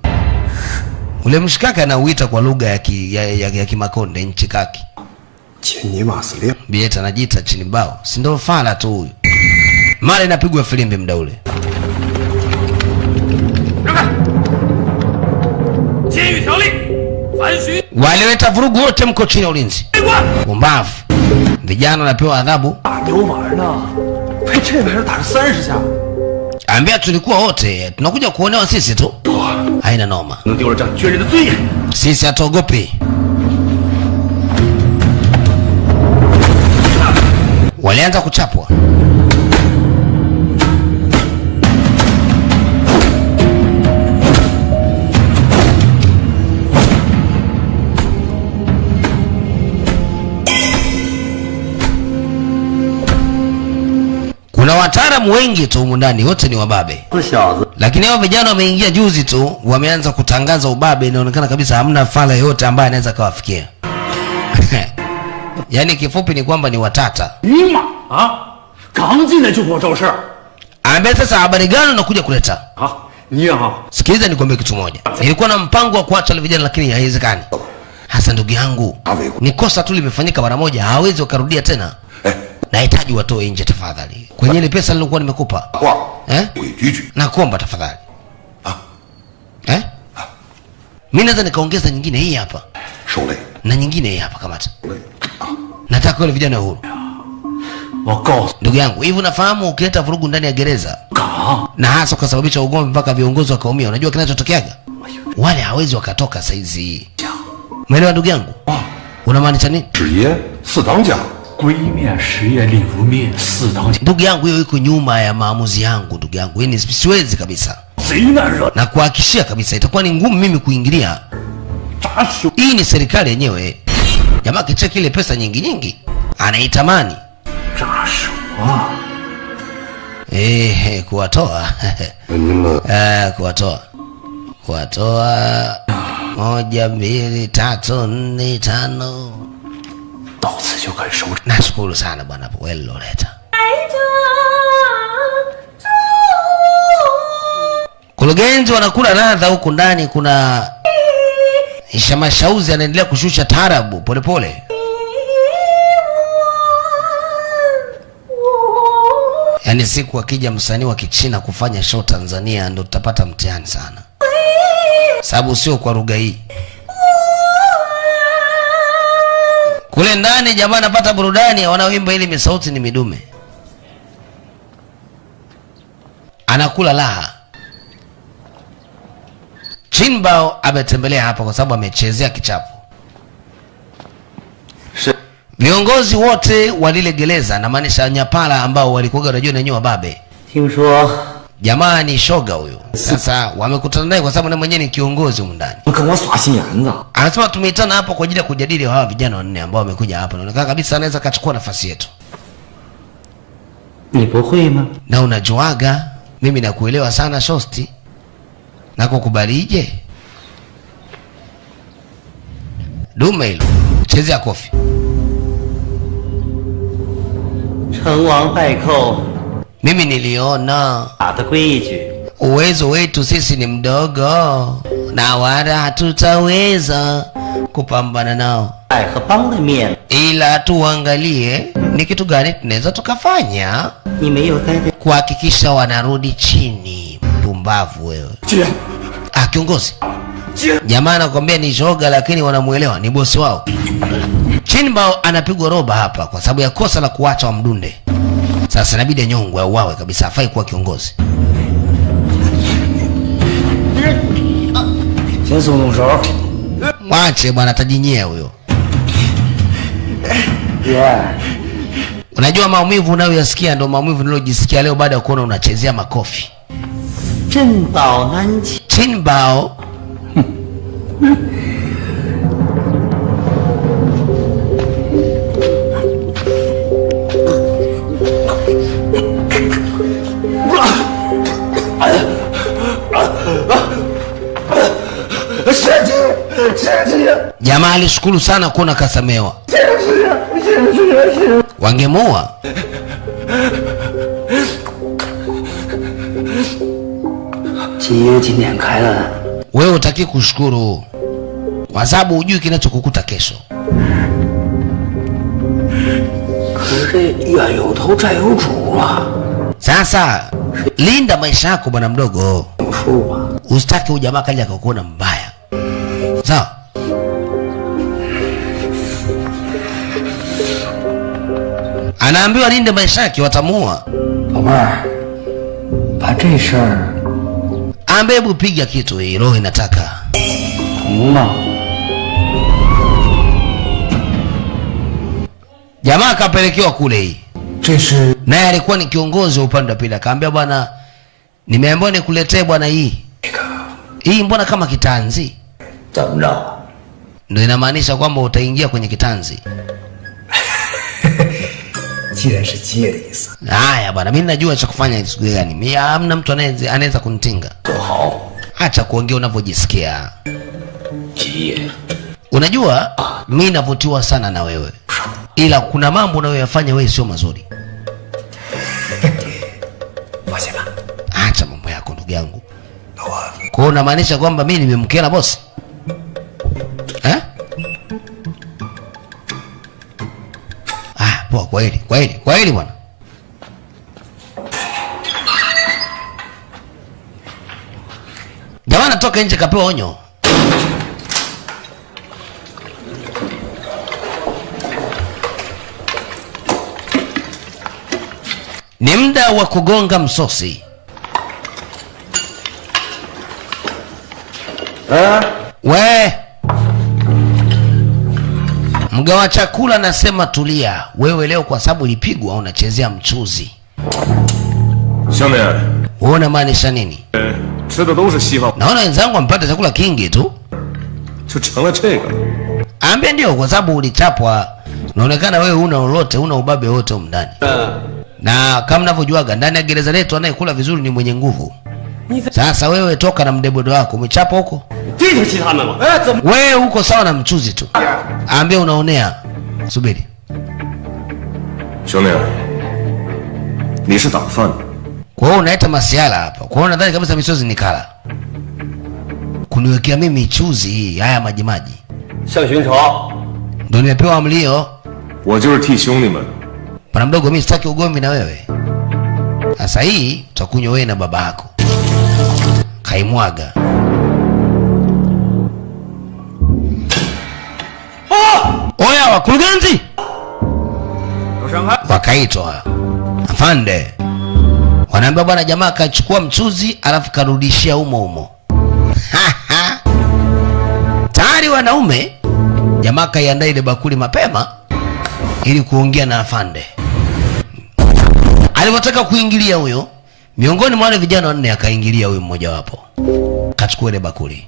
ule mshikaka anauita kwa lugha ya Kimakonde nchikaki. Chini masle. Bieta anajiita chini bao. Si ndio fala tu huyu. Mara inapigwa filimbi muda ule. Walileta vurugu wote mko chini ya ulinzi. Pumbavu. Vijana wanapewa adhabu. 牛玩呢？被这玩意儿打了30下。Ambia tulikuwa wote, tunakuja kuonewa sisi tu. Haina noma. 能丢了这样绝人的尊严。 Sisi hatuogopi. Walianza kuchapwa. Kuna wataalamu wengi tu humu ndani, wote ni wababe. Lakini hao vijana wameingia juzi tu, wameanza kutangaza ubabe, inaonekana kabisa hamna fala yote ambaye anaweza kawafikia. Yaani kifupi ni kwamba ni watata. Nima啊，刚进来就给我找事儿。 Ambaye sasa habari gani unakuja kuleta? Ni ha. Sikiliza nikwambie kitu moja. Nilikuwa na mpango wa kuacha wale vijana lakini haiwezekani. Hasa ndugu yangu, ni kosa tu limefanyika mara moja, hawezi wakarudia tena. Nahitaji watoe nje tafadhali. Kwenye ile pesa nilikuwa nimekupa. Nakuomba tafadhali. Mimi naweza nikaongeza nyingine hii hapa. Na nyingine hii hapa kamata. Nataka wale vijana huru. Ndugu yangu, hivi unafahamu ukileta vurugu ndani ya gereza na hasa kusababisha ugomvi mpaka viongozi wakaumia, unajua kinachotokeaga? Wale hawezi wakatoka saizi. Umeelewa ndugu yangu? Unamaanisha nini? 归面实业立如灭，四当家。 Ndugu yangu, hiyo iko nyuma ya maamuzi yangu ndugu yangu. Yaani siwezi kabisa. Na kuhakikishia kabisa itakuwa ni ngumu mimi kuingilia. Hii ni serikali yenyewe. Jamaa kicheki ile pesa nyingi anaitamani. Kuwatoa. Kuwatoa 1 2 3 4 5. 到此就该收场。 Nashukuru sana bwana Loleta. Kurugenzi wanakula ladha huku ndani. Kuna Mashauzi anaendelea kushusha tarabu polepole. Yaani siku akija msanii wa Kichina kufanya show Tanzania ndo tutapata mtihani sana, sababu sio kwa lugha hii. Kule ndani jamaa anapata burudani, wanaoimba ili misauti ni midume. Anakula laha. Chinbao ametembelea hapa kwa sababu amechezea kichapo. Viongozi wote wa lile gereza, na maanisha nyapala ambao walikuwa wanajua na nyua babe. Jamaa ni shoga huyo. Sasa wamekutana naye kwa sababu na mwenyewe ni kiongozi huko ndani. Anasema tumeitana hapa kwa ajili ya kujadili hawa vijana wanne ambao wamekuja hapa. Inaonekana kabisa anaweza kachukua nafasi yetu. Na unajuaga mimi nakuelewa sana Shosti. Na kukubalije? Dume hilo. Chezea kofi. Mimi niliona uwezo wetu sisi ni mdogo na wala hatutaweza kupambana nao, ila tuangalie ni kitu gani tunaweza tukafanya kuhakikisha wanarudi chini. Pumbavu wewe. Kiongozi. Jamaa anakuambia ni shoga lakini wanamuelewa, ni bosi wao. Chinbao anapigwa roba hapa kwa sababu ya kosa la kuacha wa mdunde. Sasa inabidi nyongwe au wawe kabisa, hafai kuwa kiongozi. Mwache bwana, atajinyea huyo. Unajua maumivu unayoyasikia ndio maumivu nilojisikia leo baada ya kuona unachezea makofi. Chinbao. Jamaa alishukuru sana kuona kasamewa. Wangemoa. Wewe utaki kushukuru kwa sababu hujui kinachokukuta kesho. Sasa linda maisha yako bwana mdogo. Usitaki huyu jamaa kaja akakuona mbaya. Sawa? Anaambiwa linde maisha yake, watamuua. 宝贝儿，把这事儿 Ambe hebu piga kitu hii, roho inataka. 红了。 Jamaa akapelekewa kule hii. Naye alikuwa ni kiongozi wa upande wa pili. Akaambia bwana, nimeambiwa nikuletee bwana hii. Hii mbona kama kitanzi? Ndio inamaanisha kwamba utaingia kwenye kitanzi. Haya bwana, mimi najua cha kufanya siku gani. Mimi hamna mtu anaweza kunitinga. Acha kuongea unavyojisikia. Unajua mimi navutiwa sana na wewe. Ila kuna mambo unayoyafanya wewe sio mazuri. Acha mambo yako ndugu yangu. Kwa hiyo unamaanisha kwamba mimi nimemkera boss? Eh? Poa, kweli bwana. Jamaa anatoka nje kapewa onyo. Ni muda wa kugonga msosi. We mgawa chakula nasema tulia. Wewe leo kwa sababu ulipigwa unachezea mchuzi. 兄弟， Uona maanisha nini? 吃的都是稀饭， Naona wenzangu wampata chakula kingi tu. 就成了这个。 Ambia ndio kwa sababu ulichapwa. Unaonekana wewe una lolote, una ubabe wote ndani. Na kama mnavyojuaga ndani ya gereza letu anayekula vizuri ni mwenye nguvu. Sasa wewe toka na mdebodo wako, umechapa huko. Wewe uko sawa na mchuzi tu. Ambia unaonea. Subiri. 兄弟，你是打饭的。 Kwa hiyo unaita masiala hapa. Kwa hiyo nadhani kabisa misozi ni kala. Kuniwekea mimi chuzi hii, haya maji maji. 向巡朝 Ndio nimepewa mlio. 我就是替兄弟们。 Bwana mdogo, mimi sitaki ugomvi na wewe. Sasa hii utakunywa wewe na baba yako. Kaimwaga. Oya wakurugenzi. Wakaitwa. Afande. Wanaambia bwana jamaa kachukua mchuzi alafu karudishia umo. Tayari wanaume. Jamaa kaiandaa ile bakuli mapema ili kuongea na afande. Alipotaka kuingilia huyo, miongoni mwa wale vijana wanne akaingilia huyo mmoja wapo. Kachukua ile bakuli.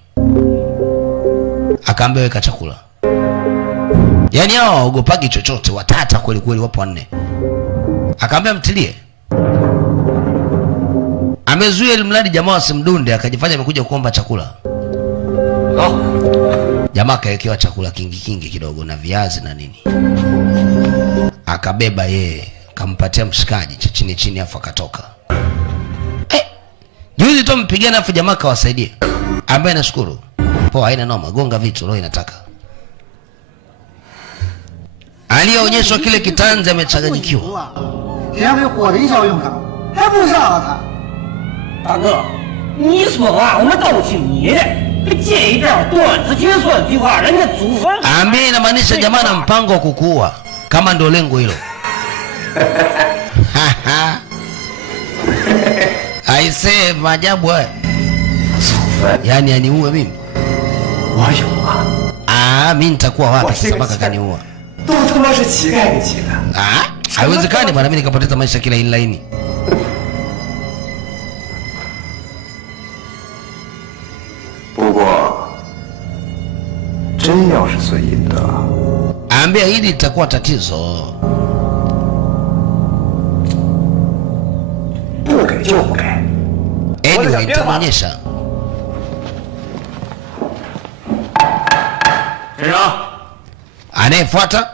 Akaambia weka chakula. Yaani hao waogopagi chochote, watata kweli kweli wapo wanne. Akaambia mtilie. Amezuia ili mradi jamaa wasimdunde, akajifanya amekuja kuomba chakula. Jamaa kaekewa chakula kingi kidogo na viazi na nini. Akabeba yeye, kampatia mshikaji cha chini afu akatoka. Juzi tu mpigana afu jamaa kawasaidia. Ambaye nashukuru. Poa, haina noma, gonga vitu roho inataka. Aliyeonyeshwa kile kitanzi amechanganyikiwa. 这样的活人效用上，还不杀他？ 大哥，你说话我们都听你的，这一点断子绝孙的话，人家祖坟。 Ambaye inamaanisha jamaa na mpango wa kukuua kama ndio lengo hilo. Aise maajabu haya. Yaani aniue mimi. Mimi nitakuwa wapi sasa mpaka kaniua? 都他妈是乞丐给乞丐。 haiwezekani bwana mimi nikapoteza maisha kila laini. Ambia hili litakuwa tatizo. Anyway, nitaonyesha. Anayefuata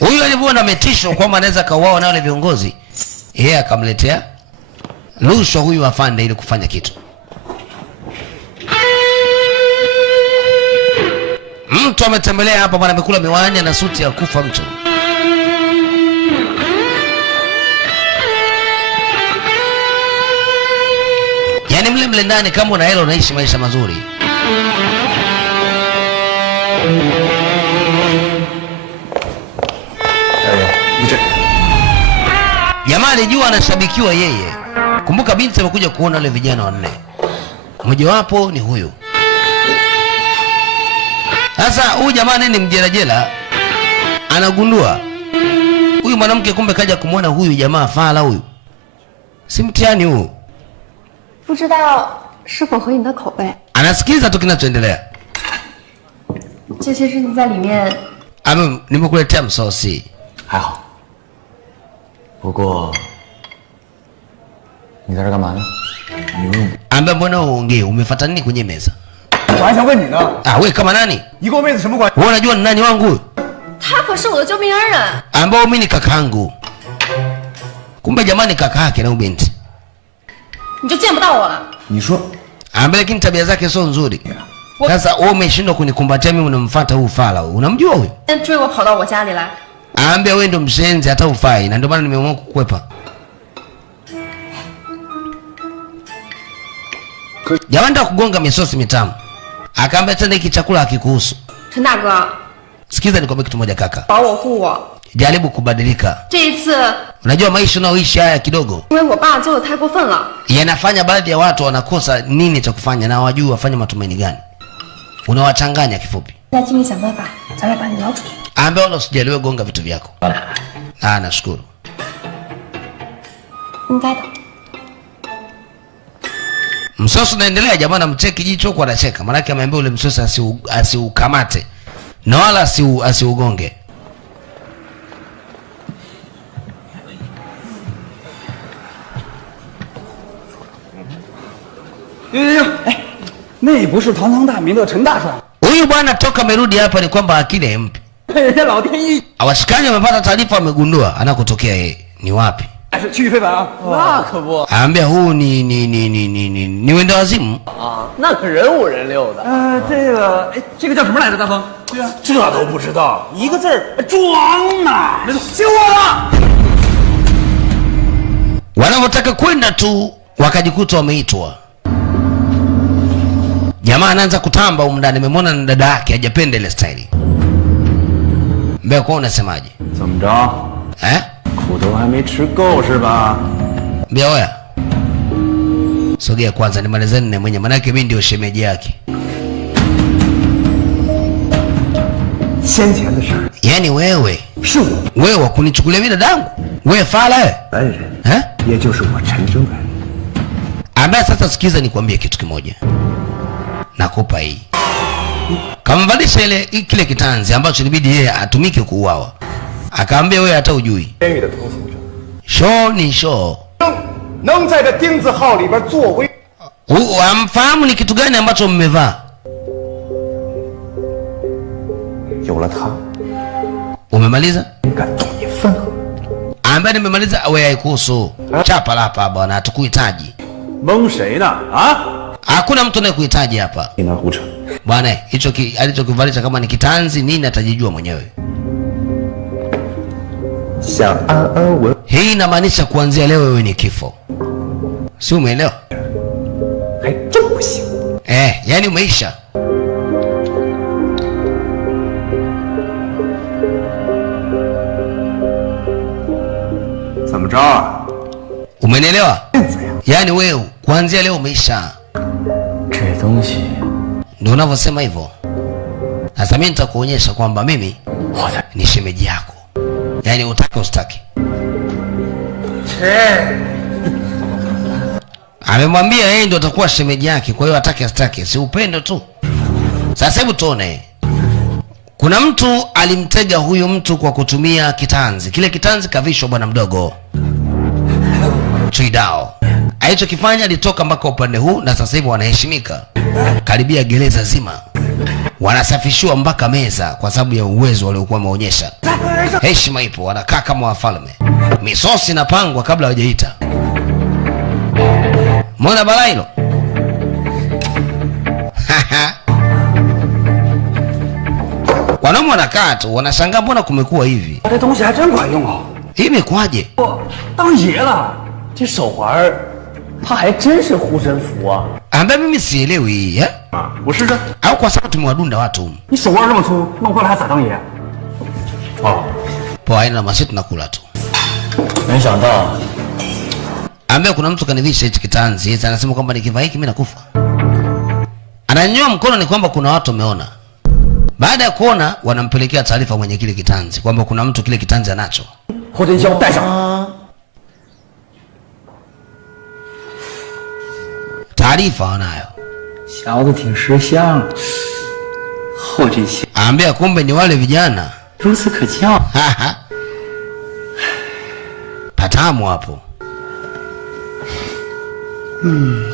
huyu alivyoona ametishwa kwamba anaweza kauawa na wale viongozi, yeye akamletea rushwa huyu afande ili kufanya kitu. Mtu ametembelea hapa bwana, amekula miwani na suti ya kufa mtu. Yaani mle ndani kama una hela unaishi maisha mazuri. 阵。 Jamaa alijua anashabikiwa yeye. Kumbuka binti amekuja kuona wale vijana wanne. Mmojawapo ni huyu. Sasa huyu jamaa ni mjerajela. Anagundua huyu mwanamke kumbe kaja kumwona huyu jamaa fala huyu. Si mtihani huu. 不知道是否合你的口味？ Anasikiliza tu kinachoendelea. 这些日子在里面， nimekuletea msosi. 还好。不过，你在这干嘛呢？你问我。 Ambe mbona uongee? Umefuata nini kwenye meza? 我还想问你呢。wewe kama nani? 你跟我妹子什么关系？ Wewe unajua ni nani wangu huyu? 他可是我的救命恩人。 Ambao mimi ni kakaangu. Kumbe jamani kaka yake na ubinti. 你就见不到我了。 你说。 Ambe lakini tabia zake sio nzuri. Sasa wewe umeshindwa kunikumbatia mimi unamfuata huyu fala huyu. Unamjua huyu? 追我跑到我家里来。 Ambia wewe ndo mshenzi hata ufai na ndio maana nimeamua kukwepa. Jamani ndio kugonga misosi mitamu. Akaambia tena hiki chakula hakikuhusu. 陈大哥， Sikiza nikwambie kitu moja kaka. 保我护我。 Jaribu kubadilika. 这一次， Unajua maisha unaoishi haya kidogo. 因为我爸做的太过分了。 Yanafanya baadhi ya watu wanakosa nini cha kufanya na hawajui wafanye matumaini gani. Unawachanganya kifupi. 再尽力想办法，咱俩把你捞出去。 Ambia wala usijaliwe gonga vitu vyako. Nashukuru. 应该的。 Msosi unaendelea jamaa anamcheki jicho kwa anacheka. Maana yake ameambia ule msosi asiukamate. Na wala asiugonge.哎，那不是堂堂大名的陈大帅。 Huyu bwana toka amerudi hapa ni kwamba akili mpi. 人家老天意。 Awashikani wamepata taarifa wamegundua anakotokea yeye ni wapi. 是去非凡啊？那可不。 Aambia huu ni wenda wazimu. 啊，那可人五人六的。这个叫什么来着，大风？对啊，这都不知道，一个字儿装呐！没错，救我了！ Wanapotaka kwenda tu wakajikuta wameitwa. Jamaa anaanza kutamba huko ndani, nimemwona na dada yake hajapenda ile style. Mbona kwa unasemaje? 怎么着？苦头还没吃够是吧？ Mbia oya. Sogea kwanza nimalizane na mwenye manake mimi ndio shemeji yake. 先前的事儿， Yaani wewe 是我 wewe kunichukulia mimi dadangu? Wewe fala wewe? 男人，也就是我陈真文。 Ambaye sasa sikiza nikwambie kitu kimoja. Nakupa hii. Kamvalisha ile kile kitanzi ambacho ilibidi yeye atumike kuuawa. Akaambia wewe hata ujui. 监狱的通行证， Show ni show. 能在这丁字号里边作为， Amfahamu ni kitu gani ambacho mmevaa? 有了他， Umemaliza? 敢动一分合。 Ambaye nimemaliza wewe haikuhusu. Chapa hapa bwana hatukuhitaji. 蒙谁呢？啊？ Hakuna mtu anayekuhitaji hapa. 你那胡扯！ Bwana hicho alichokivalisha kama ni kitanzi nini atajijua mwenyewe. 想安安稳， Hii inamaanisha kuanzia leo wewe ni kifo. Si umeelewa? 还真不行。 yani umeisha. Umenielewa? Yani wewe kuanzia leo umeisha. 这东西 Ndio unavyosema hivyo. Sasa mimi nitakuonyesha kwamba mimi ni shemeji yako. Yani utake ustake. Amemwambia yeye ndio atakuwa shemeji yake, kwa hiyo atake astake, si upendo tu. Sasa hebu tuone. Kuna mtu alimtega huyu mtu kwa kutumia kitanzi. Kile kitanzi kavishwa bwana mdogo Chuidao. Alichokifanya alitoka mpaka upande huu na sasa hivi wanaheshimika. Karibia gereza zima. Wanasafishiwa mpaka meza kwa sababu ya uwezo waliokuwa wameonyesha. Heshima ipo, wanakaa kama wafalme. Misosi inapangwa kabla hawajaita. Mbona balaa hilo? Wanaume wanakaa tu, wanashangaa mbona kumekuwa hivi. 这东西还真管用啊！ Hii imekwaje? 当爷了， 这手环，它还真是护身符啊！ Ambaye mimi sielewi hii, eh? 我试试。 Au kwa sababu tumewadunda watu. 你手腕这么粗，弄坏了还咋当爷？哦， Poa, haina masi tunakula tu. 没想到 Ambia kuna mtu kanivisha hichi kitanzi, yeye anasema kwamba nikivaa hiki mimi nakufa. Ananyoa mkono ni kwamba kuna watu wameona. Baada ya kuona wanampelekea taarifa mwenye kile kitanzi kwamba kuna mtu kile kitanzi anacho. 后天香带上。 Taarifa wanayo. 小子挺识相，后这些 Ambia kumbe ni wale vijana. 如此可教。 Patamu hapo.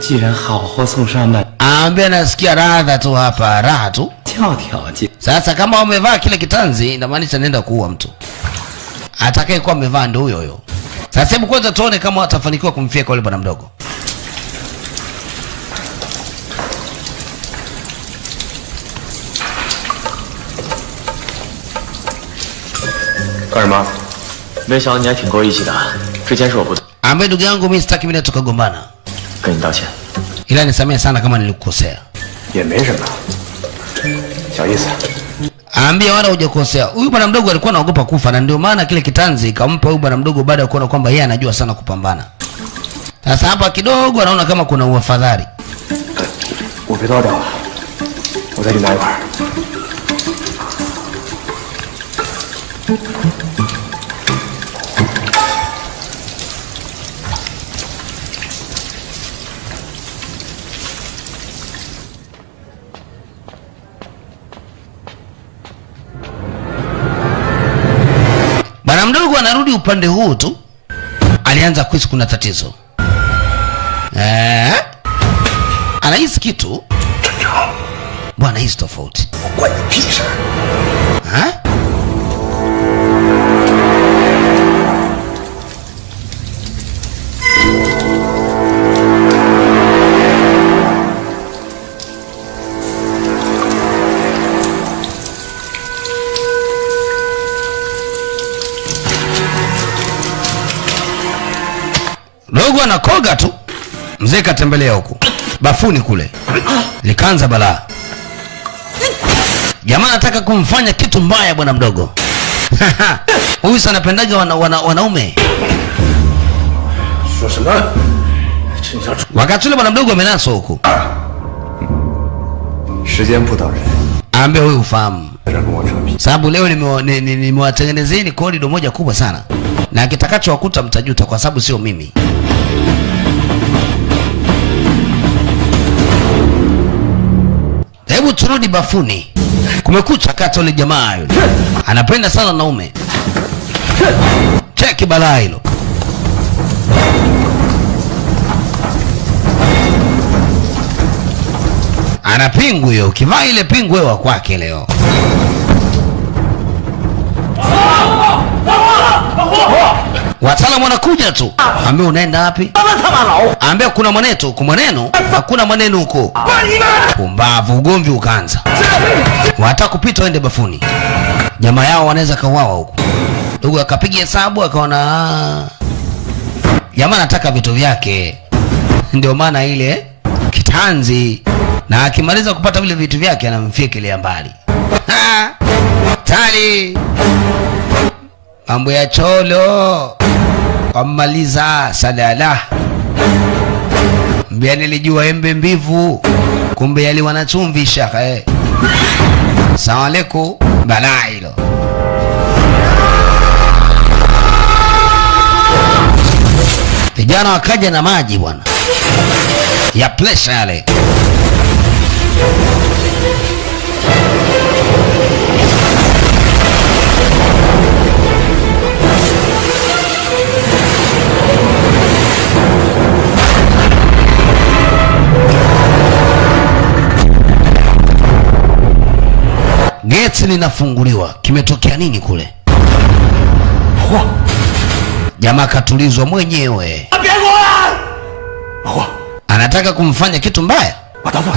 既然好货送上门， Ambia nasikia radha tu hapa, raha tu. 跳条件。 Sasa kama wamevaa kile kitanzi inamaanisha nenda kuua mtu. Atakaye kuwa amevaa ndio huyo huyo. Sasa hebu kwanza tuone kama watafanikiwa kumfia yule bwana mdogo. 干什么？没想到你还挺够义气的，之前是我不对。 Ambaye ndugu yangu mimi sitaki mimi tukagombana. 跟你道歉。 Ila nisamehe sana kama nilikukosea. 也没什么，小意思。 Ambia wala hujakosea. Huyu bwana mdogo alikuwa anaogopa kufa na ndio maana kile kitanzi kampa huyu bwana mdogo baada ya kuona kwamba yeye anajua sana kupambana. Sasa hapa kidogo anaona kama kuna uafadhali. 我别叨掉了，我再去拿一块。 Bwana mdogo anarudi upande huu tu. Alianza kuhisi kuna tatizo. Anahisi kitu. Bwana hisi tofauti. 关你屁事！ Dogo anakoga tu. Mzee katembelea huku. Bafuni kule. Likaanza balaa. Jamaa anataka kumfanya kitu mbaya bwana mdogo. Huyu sana anapendaga wanaume. 说什么？ Wakati ule bwana mdogo amenaswa huku. 时间不等人。 Ambia huyu ufahamu. Sababu leo nimewatengenezeni korido moja kubwa sana. Na kitakacho wakuta mtajuta kwa sababu sio mimi. Hebu turudi bafuni. Kumekucha kata ule jamaa yule. Anapenda sana naume. Cheki balaa hilo. Ana pingu hiyo. Kivaa ile pingu wewe kwake leo. Wataalamu wanakuja tu. Ambia unaenda wapi? Ambia kuna mwanetu, kumwaneno, hakuna mwaneno huko. Pumbavu, ugomvi ukaanza. Wataka kupita waende bafuni. Jamaa yao wanaweza kauawa huko. Ndugu akapiga hesabu akaona jamaa anataka vitu vyake. Ndio maana ile kitanzi na akimaliza kupata vile vitu vyake anamfiekelea mbali. Tali. Mambo ya cholo. Kamaliza sadala. Mbia nilijua embe mbivu. Kumbe yaliwa na chumvi shaka. Salamu alaykum. Balaa hilo. Vijana wakaja na maji bwana. Ya plesha yale. Geti linafunguliwa. Kimetokea nini kule? Jamaa katulizwa mwenyewe. Anataka kumfanya kitu mbaya.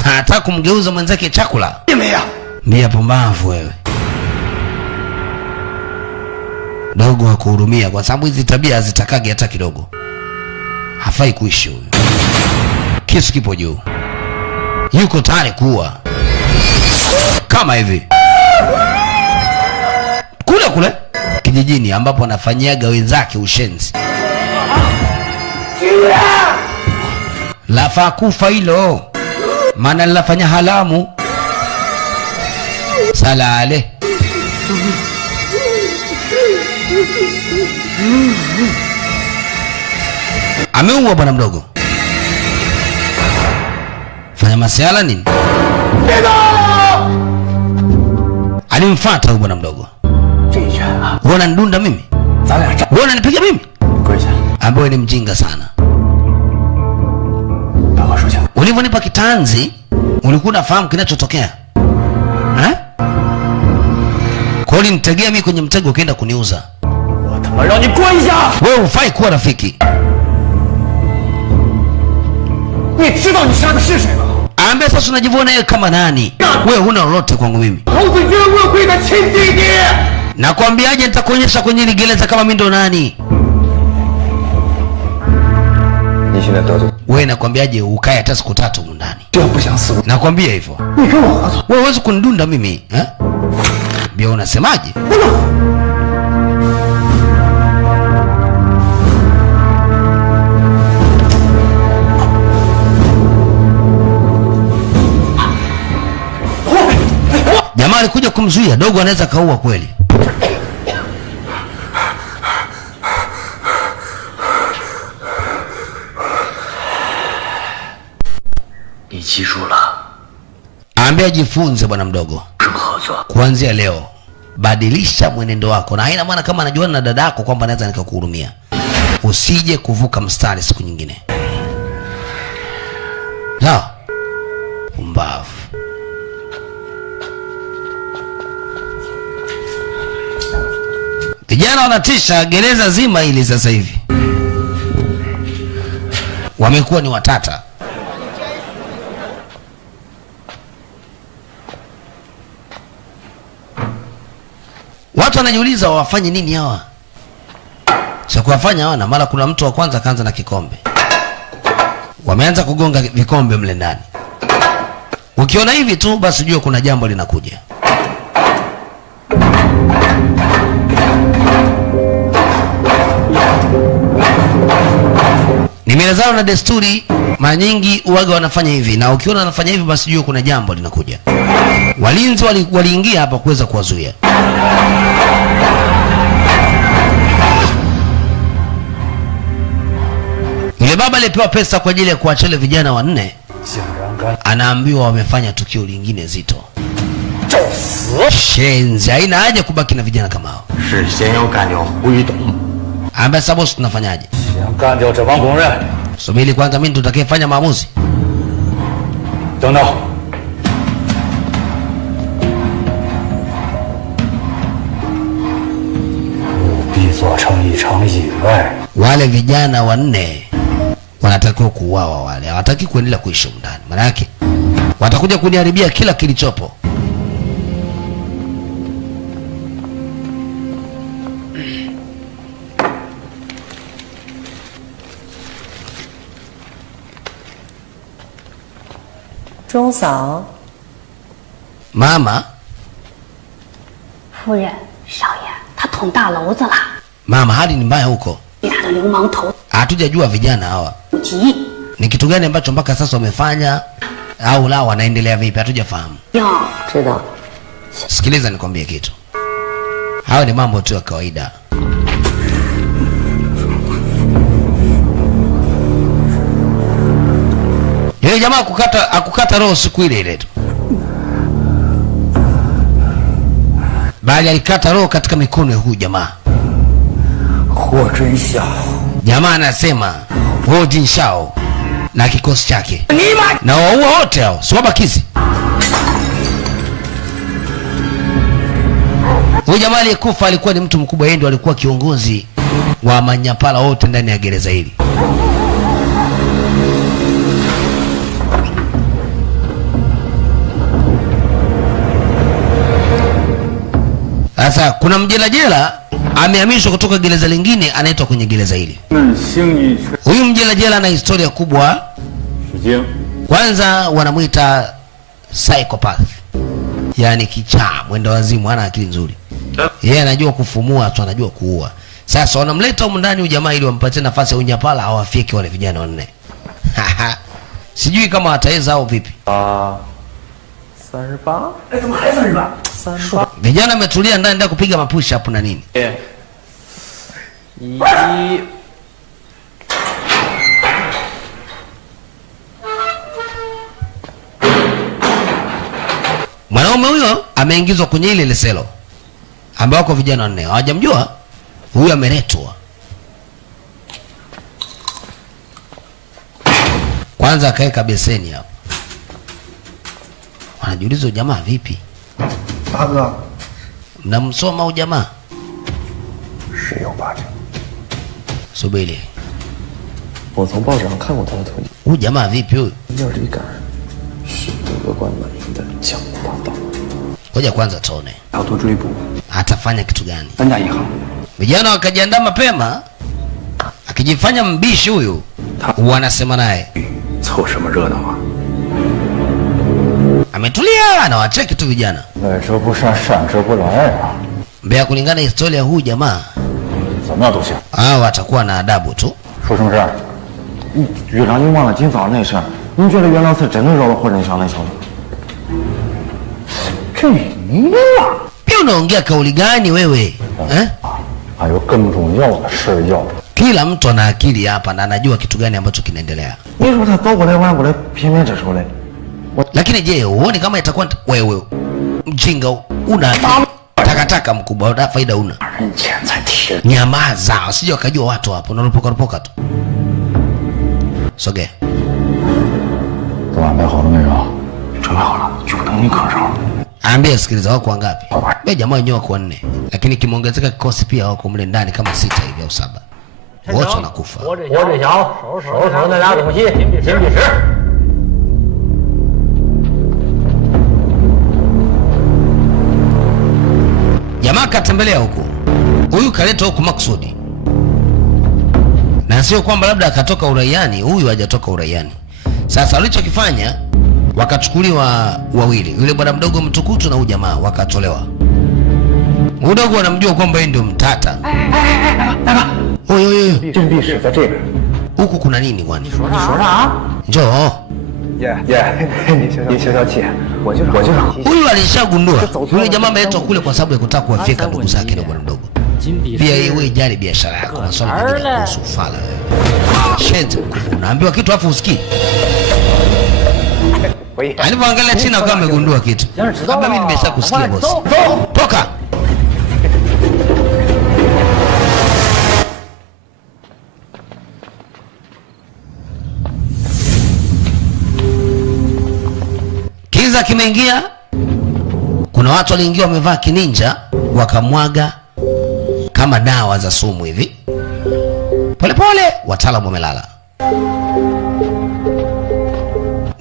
Anataka kumgeuza mwenzake chakula. Mbia pumbavu wewe. Dogo hakuhurumia kwa sababu hizi tabia hazitakagi hata kidogo. Hafai kuishi huyu. Kisu kipo juu. Yuko tayari kuua. Kama hivi. Kule kijijini ambapo anafanyiaga wenzake ushenzi. Lafaa kufa hilo, maana linafanya halamu. Salale. Ameua bwana mdogo. Fanya masiala nini? Alimfuata huyo bwana mdogo. Uona ndunda mimi? Uona nipiga mimi? Ambaye ni mjinga sana. Ulivyonipa kitanzi, ulikuwa unafahamu kinachotokea. Eh? Kwa nini nitegea mimi kwenye mtego ukaenda kuniuza? Wewe hufai kuwa rafiki. Ambe sasa unajivuna yeye kama nani? Wewe huna lolote kwangu mimi. Nakwambiaje nitakuonyesha kwenye ile gereza kama mimi ndo nani? Wewe nakwambiaje ukae hata siku 3 huko ndani. Nakwambia hivyo. Wewe huwezi kunidunda mimi, eh? Bia unasemaje? Jamaa alikuja kumzuia, dogo anaweza kaua kweli. Ambia jifunze bwana mdogo. Kuanzia leo badilisha mwenendo wako, na haina maana kama anajuana na dada yako kwamba naweza nikakuhurumia. Usije kuvuka mstari siku nyingine. Sawa? Pumbavu. Vijana wanatisha gereza zima ili sasa hivi. Wamekuwa ni watata. Watu wanajiuliza wafanye nini hawa? Cha kuwafanya hawa, na mara kuna mtu wa kwanza kaanza na kikombe. Wameanza kugonga vikombe mle ndani. Ukiona hivi tu basi jua kuna jambo linakuja. Ni mila zao na desturi, mara nyingi uwaga wanafanya hivi, na ukiona wanafanya hivi basi jua kuna jambo linakuja. Walinzi waliingia hapa kuweza kuwazuia. Yule baba alipewa pesa kwa ajili ya kuachele vijana 4. Anaambiwa wamefanya tukio lingine zito. Shenzi, haina haja kubaki na vijana kama hao. Ambaye sababu tunafanyaje? Subiri kwanza mimi tutakayefanya maamuzi. Wale vijana 4 wanatakiwa kuuawa wale. Hawataki kuendelea kuishi ndani. Maana yake watakuja kuniharibia kila kilichopo. Zhongzao. Mama. 夫人，少爷，他捅大娄子了。 Mama, hali ni mbaya huko. 他的流氓头。 Hatujajua vijana hawa ni kitu gani ambacho mpaka sasa wamefanya au la wanaendelea vipi, hatujafahamu. Sikiliza nikwambie kitu. Hawa ni mambo tu ya kawaida. Yule jamaa akukata roho siku ile ile tu. Bali alikata roho katika mikono ya huyu jamaa. Jamaa anasema Huo Jinshao na kikosi chake na waua wote hao, siwabakizi. Huyu jamaa aliyekufa alikuwa ni mtu mkubwa, yeye ndo alikuwa kiongozi wa manyapala wote ndani ya gereza hili. Sasa kuna mjela amehamishwa kutoka gereza lingine, anaitwa kwenye gereza hili. Huyu mjela ana historia kubwa. Kwanza wanamuita psychopath, yani kichaa, mwenda wazimu, hana akili nzuri. Yeye anajua kufumua tu, anajua kuua. Sasa wanamleta huko ndani huyu jamaa ili wampatie nafasi ya unyapala au afike wale vijana wanne. Sijui kama ataweza au vipi. 38. 怎么还38？ Vijana wametulia ndani ndio kupiga mapush up na nini. 1 Mwanaume huyo ameingizwa kwenye ile leselo ambao wako vijana wanne. Hawajamjua huyu ameletwa. Kwanza akaeka beseni hapo. Wanajiuliza jamaa vipi? 大哥， Mnamsoma huyu jamaa? 十有八九。 Subiri. 我从报纸上看过他的腿， Huyu jamaa vipi huyu? 面这一杆是恶贯满盈的江湖大盗。 Ngoja kwanza tuone 要多追捕， atafanya kitu gani. 三家银行 Vijana wakajiandaa mapema. Akijifanya mbishi huyu, wanasema naye 凑什么热闹啊？ ametulia, anawacheki tu vijana. 来者不善，善者不来啊！ Mbea kulingana historia huyu jamaa, 怎么样都行。 hao watakuwa na adabu tu. 说什么事儿？局长，您忘了今早那事儿？您觉得袁老四真的饶了霍振祥那小子？这你呀！ Pia unaongea kauli gani wewe? Eh? 还有更重要的事要。 Kila mtu ana akili hapa na anajua kitu gani ambacho kinaendelea. 你说他走过来弯过来，偏偏这时候来， Lakini je, uone kama itakuwa wewe mjinga una takataka mkubwa una faida una. 人钱财铁。 Nyamaza, usije wakajua watu hapo unalopoka tu. Soge. 都安排好了没有？准备好了，就等你可上。 Ambia sikiliza wako wangapi? Wewe jamaa wenyewe wako 4. Lakini kimeongezeka kikosi pia wako mle ndani kama 6 hivi au 7. Wote wanakufa. 我这小手那俩东西，金币石。 Jamaa katembelea huku. Huyu kaleta huku maksudi. Na sio kwamba labda akatoka uraiani, huyu hajatoka uraiani. Sasa walichokifanya wakachukuliwa wawili. Yule bwana mdogo mtukutu na huyu jamaa wakatolewa. Mdogo anamjua kwamba yeye ndio mtata. Oyo. 金币石在这边。 Huku kuna nini kwani? 你说啥？ Njoo. 你消消气，我就让。 Huyu alishagundua. Yule jamaa ameletwa kule kwa sababu ya kutaka kuwafika ndugu zake na bwana mdogo. Pia wewe jali biashara yako, maswala mengine kuhusu ufala wewe. Shenzi mkubwa. Unaambiwa kitu afu usikii. Alipoangalia chini akawa amegundua kitu. Hapa mimi nimeshakusikia boss. Toka. Kiza kimeingia. Kuna watu waliingia wamevaa kininja wakamwaga kama dawa za sumu hivi. Polepole wataalamu wamelala.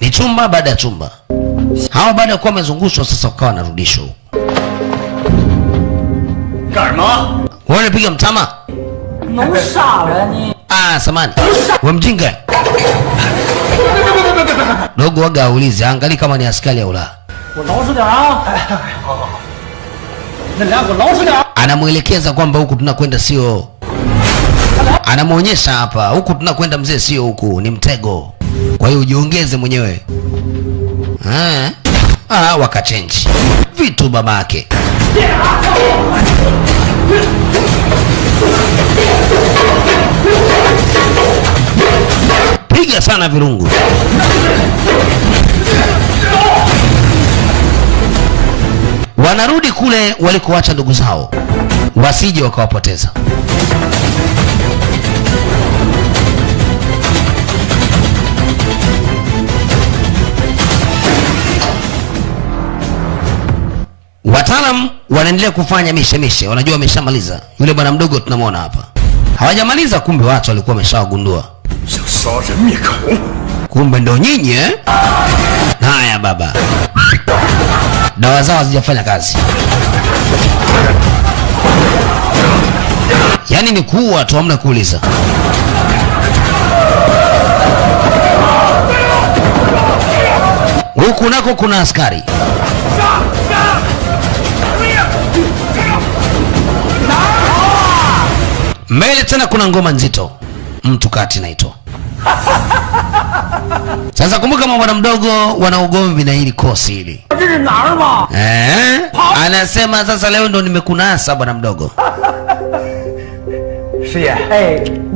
Ni chumba baada ya chumba. Hawa baada ya kuwa wamezungushwa sasa wakawa wanarudishwa. Karma. Wewe piga mtama. 弄啥了你？ Ah, samani. Wewe mjinga. Dogo waga aulize, angalia kama ni askari au la. 我老实点啊！好。那俩给我老实点。 Anamuelekeza kwamba huku tunakwenda sio. Anamuonyesha hapa, huku tunakwenda mzee sio huku, ni mtego. Kwa hiyo ujiongeze mwenyewe. Wakachange vitu babake. Piga sana virungu. Wanarudi kule walikoacha ndugu zao, wasije wakawapoteza. Wataalamu wanaendelea kufanya mishemishe, wanajua wameshamaliza. Yule bwana mdogo tunamwona hapa. Hawajamaliza, kumbe watu walikuwa wameshawagundua. Kumbe ndo nyinyi eh? Haya baba. Dawa zao hazijafanya kazi. Yaani ni kuua tu, hamna kuuliza. Huku nako kuna askari. Mbele tena kuna ngoma nzito. Mtu kati naitwa. Sasa kumbuka mabwana mdogo wana ugomvi na hili kosi hili. Anasema sasa leo ndo nimekunasa bwana mdogo.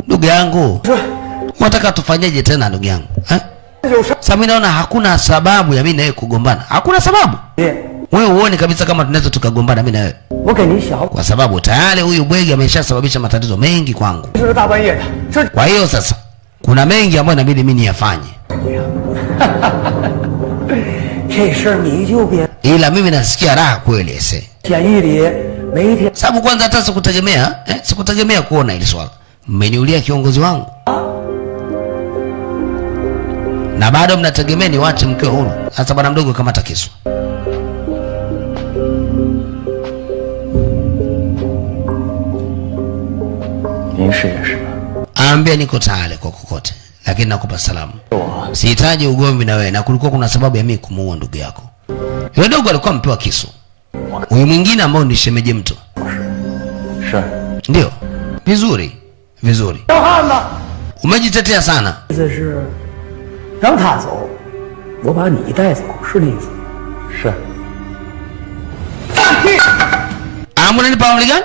Ndugu yangu. Unataka tufanyeje tena ndugu yangu? Sasa mimi naona hakuna sababu ya mimi na wewe kugombana. Hakuna sababu. Wewe uone kabisa kama tunaweza tukagombana mimi na wewe. Kwa sababu tayari huyu bwege ameshasababisha matatizo mengi kwangu. Kwa hiyo sasa kuna mengi ambayo inabidi mimi niyafanye. Ila mimi nasikia raha kweli ese. Sababu kwanza hata sikutegemea kuona hili swala. Mmeniulia kiongozi wangu. Na bado mnategemea ni wache mkiwa huru. Sasa bwana mdogo kamata kisu. Ambia niko tayari kwa kokote, lakini nakupa salamu. Sihitaji ugomvi na wewe, na kulikuwa kuna sababu ya mimi kumuua ndugu yako. Yule dogo alikuwa mpewa kisu. Huyu mwingine ambao ni shemeje mtu. Ndio. Vizuri. Vizuri. Umejitetea sana. Mnanipa amri gani?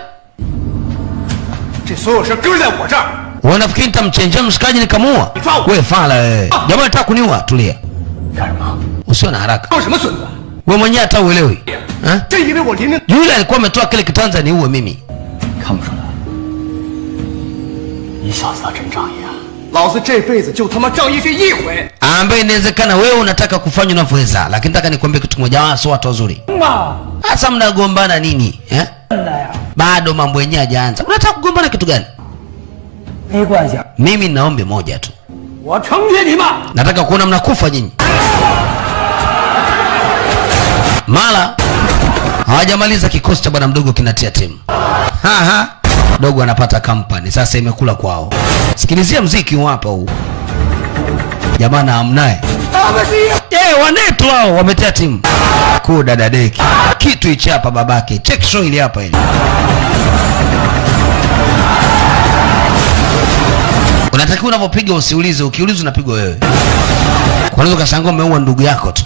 Wanafikiri nitamchenjea mshikaji nikamuua? Wewe fala wewe. Jamaa anataka kuniua, tulia. Usio na haraka. Wewe mwenyewe hata uelewi. Yule alikuwa ametoa kile kitanza ni uwe mimi. Ambaye inawezekana wewe unataka kufanya unavyoweza, lakini nataka nikwambie kitu kimoja, sio watu wazuri. Sasa mnagombana nini? Bado mambo yenyewe hajaanza. Unataka kugombana kitu gani? Mimi naombe moja tu. Nataka kuona mnakufa nyinyi. Mala hawajamaliza kikosi cha bwana mdogo kinatia timu. Dogo anapata company. Sasa imekula kwao. Sikilizia mziki hapa huu. Jamani amnaye. Wanetu hao wametia timu. Dada deki. Kitu hichi hapa babake. Check show ili hapa ili. Unatakiwa unapopiga usiulize, ukiuliza unapigwa wewe. Kwa nini ukashangaa umeua ndugu yako tu?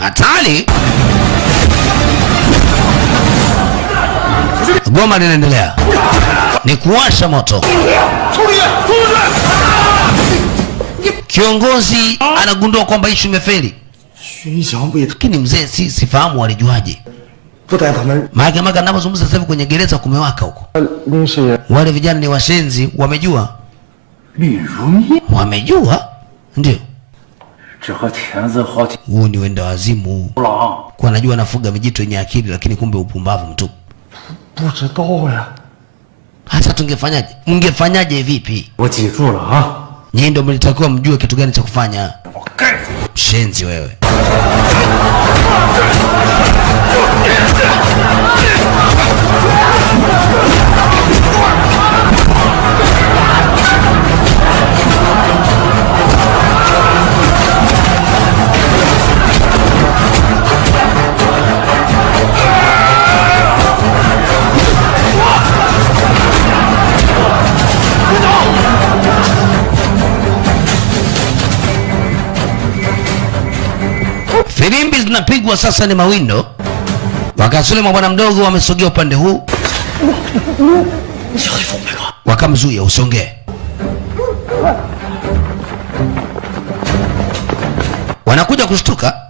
Hatari. Goma linaendelea. Ni kuwasha moto. Kiongozi anagundua kwamba issue imefeli. Lakini mzee sifahamu walijuaje. Maana ninapozungumza sasa hivi kwenye gereza kumewaka huko. Wale vijana ni washenzi, wamejua. Wamejua? Ndio. Huu ni wenda wazimu. Kwa najua nafuga vijito yenye akili lakini kumbe upumbavu mtupu. Hata tungefanyaje? Ungefanyaje vipi? Nyinyi ndio mlitakiwa mjue kitu gani cha kufanya. Shenzi wewe. Filimbi zinapigwa sasa ni mawindo. Wakati ule bwana mdogo wamesogea upande huu. Wakamzuia usongee. Wanakuja kushtuka.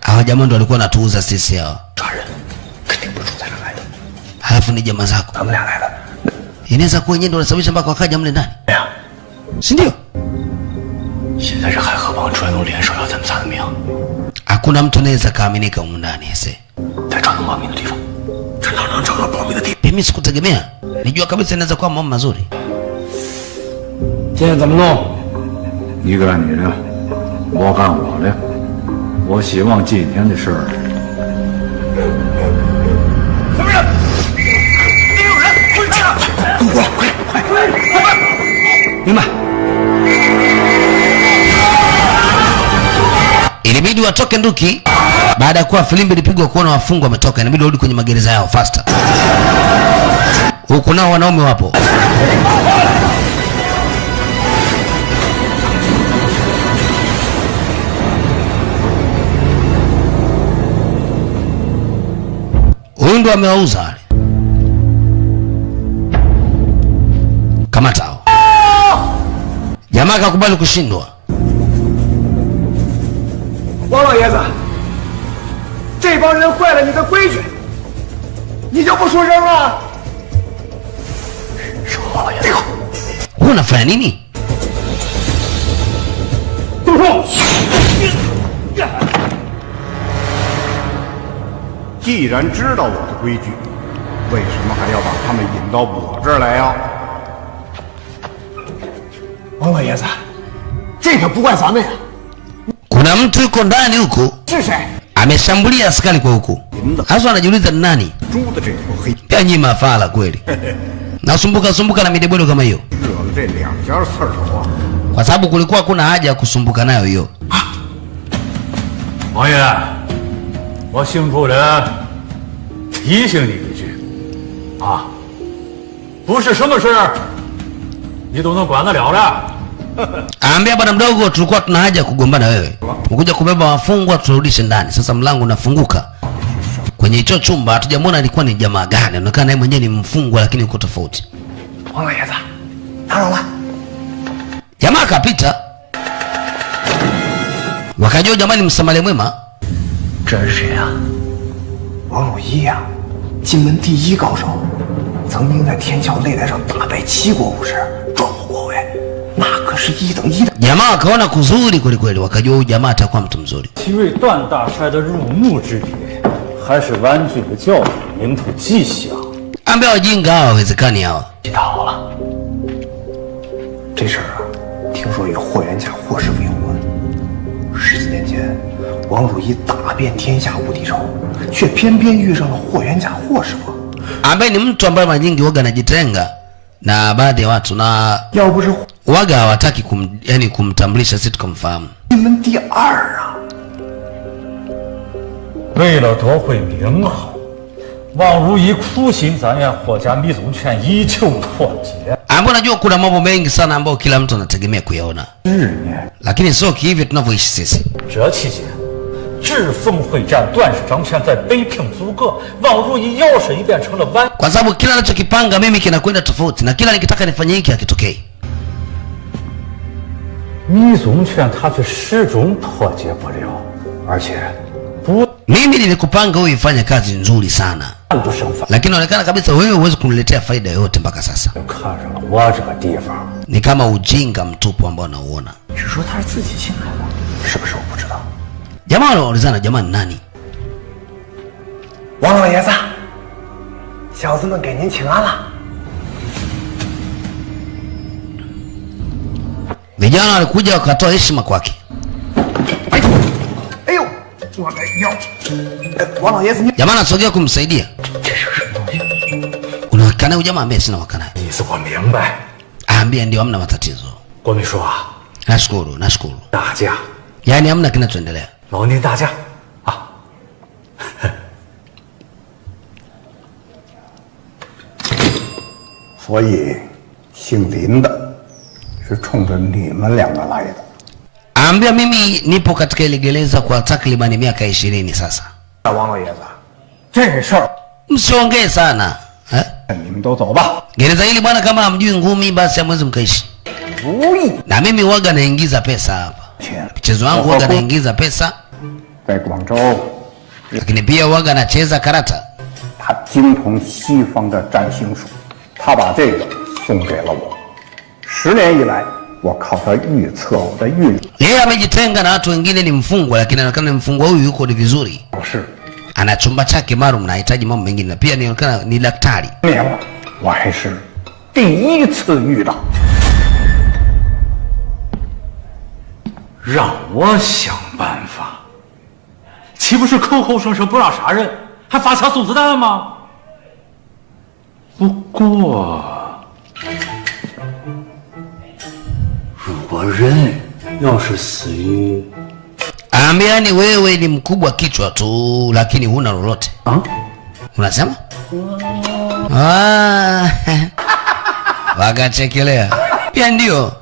Hawa jamaa ndio walikuwa wanatuuza sisi hao. Halafu ni jamaa zako. Inaweza kuwa yeye ndio anasababisha mpaka wakaja mle ndani. Si ndio? Hakuna mtu anaweza kaaminika huko ndani ese. Mimi sikutegemea. Nijua kabisa inaweza kuwa mambo mazuri. Ni干你的，我干我的。我希望今天的事儿。什么人？你有人！快进来！快！明白。 Ilibidi watoke nduki baada ya kuwa filimbi ilipigwa kuona wafungwa wametoka, inabidi warudi kwenye magereza yao faster. Huku nao wanaume wapo. Huyu ndo amewauza wale. Kamata hao. Jamaa akakubali kushindwa. 王老爷子，这帮人坏了你的规矩，你就不出声了？是我王老爷子。Unafanya nini? 动手！既然知道我的规矩，为什么还要把他们引到我这儿来呀？王老爷子，这可不怪咱们呀。 Kuna mtu yuko ndani huku ameshambulia askari kwa huku. Hasa anajiuliza ni nani? Pia nyinyi mafala kweli. Nasumbuka na midebwelo kama hiyo. Kwa sababu kulikuwa kuna haja ya kusumbuka nayo hiyo. 王爷，我姓朱人提醒你一句啊，不是什么事你都能管得了的。 Ambia bwana mdogo, tulikuwa tuna haja kugombana wewe. Ukuja kubeba wafungwa turudishe ndani. Sasa mlango unafunguka. Kwenye hicho chumba hatujamwona alikuwa ni jamaa gani. Anaonekana yeye mwenyewe ni mfungwa lakini uko tofauti. Jamaa akapita. Wakajua jamaa ni msamaria mwema. 这是谁啊？王老一呀，金门第一高手，曾经在天桥擂台上打败7国武士，壮获国威。 那可是1等1的。 Jamaa wakaona kuzuri kweli kweli, wakajua huyu jamaa atakuwa mtu mzuri. 其为段大帅的入幕之笔，还是婉君的教育名图迹象。Ambia wajinga hawa hawezekani hawa. 记大好了，这事儿啊，听说与霍元甲霍师傅有关。10几年前，王汝一打遍天下无敌手，却偏偏遇上了霍元甲霍师傅。 Ambaye ni mtu ambaye mara nyingi waga anajitenga na baadhi ya watu na waga hawataki kumtambulisha sisi tukamfahamu. 金门第2啊！ 为了夺回名号，王如意苦心钻研霍家密宗拳，以求破解。 Ambapo najua kuna mambo mengi sana ambayo kila mtu anategemea kuyaona. Lakini sio hivyo tunavyoishi sisi. 这期间，至奉会战段氏掌权在北平阻隔，王如意摇身一变成了完。 Kwa sababu kila ninachokipanga mimi kinakwenda tofauti na kila nikitaka nifanye hiki hakitokei. 密宗拳他却始终破解不了，而且不。 Mimi nilikupanga wewe ifanye kazi nzuri sana. Lakini inaonekana kabisa wewe huwezi kuniletea faida yoyote mpaka sasa. Ni kama ujinga mtupu ambao nauona. Jamaa wanaulizana jamaa ni nani? 王老爷子，小子们给您请安了。 Vijana walikuja wakatoa heshima kwake. 哎呦，我的腰！王老爷子，你 Jamaa anasogea kumsaidia. Unawakanai huyu jamaa ambaye sina wakanai. 意思我明白。 Ambia ndio hamna matatizo. 郭秘书啊， Nashukuru. 大驾。 Yaani hamna kinachoendelea. 劳您大驾啊。所以，姓林的是冲着你们2个来的。 Ambia mimi nipo katika ile gereza kwa takribani miaka 20 sasa. 王老爷子，这事儿 msiongee sana. Eh? 你们都走吧。 Gereza hili bwana kama hamjui ngumi basi hamwezi mkaishi. Na mimi waga naingiza pesa hapa. Mchezo wangu waga naingiza pesa. 在广州， Lakini pia waga nacheza karata. 他精通西方的占星术，他把这个送给了我。10年以来，我靠他预测我的运。 Yeye amejitenga na watu wengine ni mfungwa lakini anaonekana mfungwa huyu yuko ni vizuri. Ana chumba chake maalum na anahitaji mambo mengine na pia inaonekana ni daktari. 我还是第1次遇到。 让我想办法，岂不是口口声声不让杀人，还发枪送子弹吗？不过，我认，要是死于Ambiani wewe ni mkubwa kichwa tu lakini huna lolote. Unasema? Wakachekelea. Pia ndio.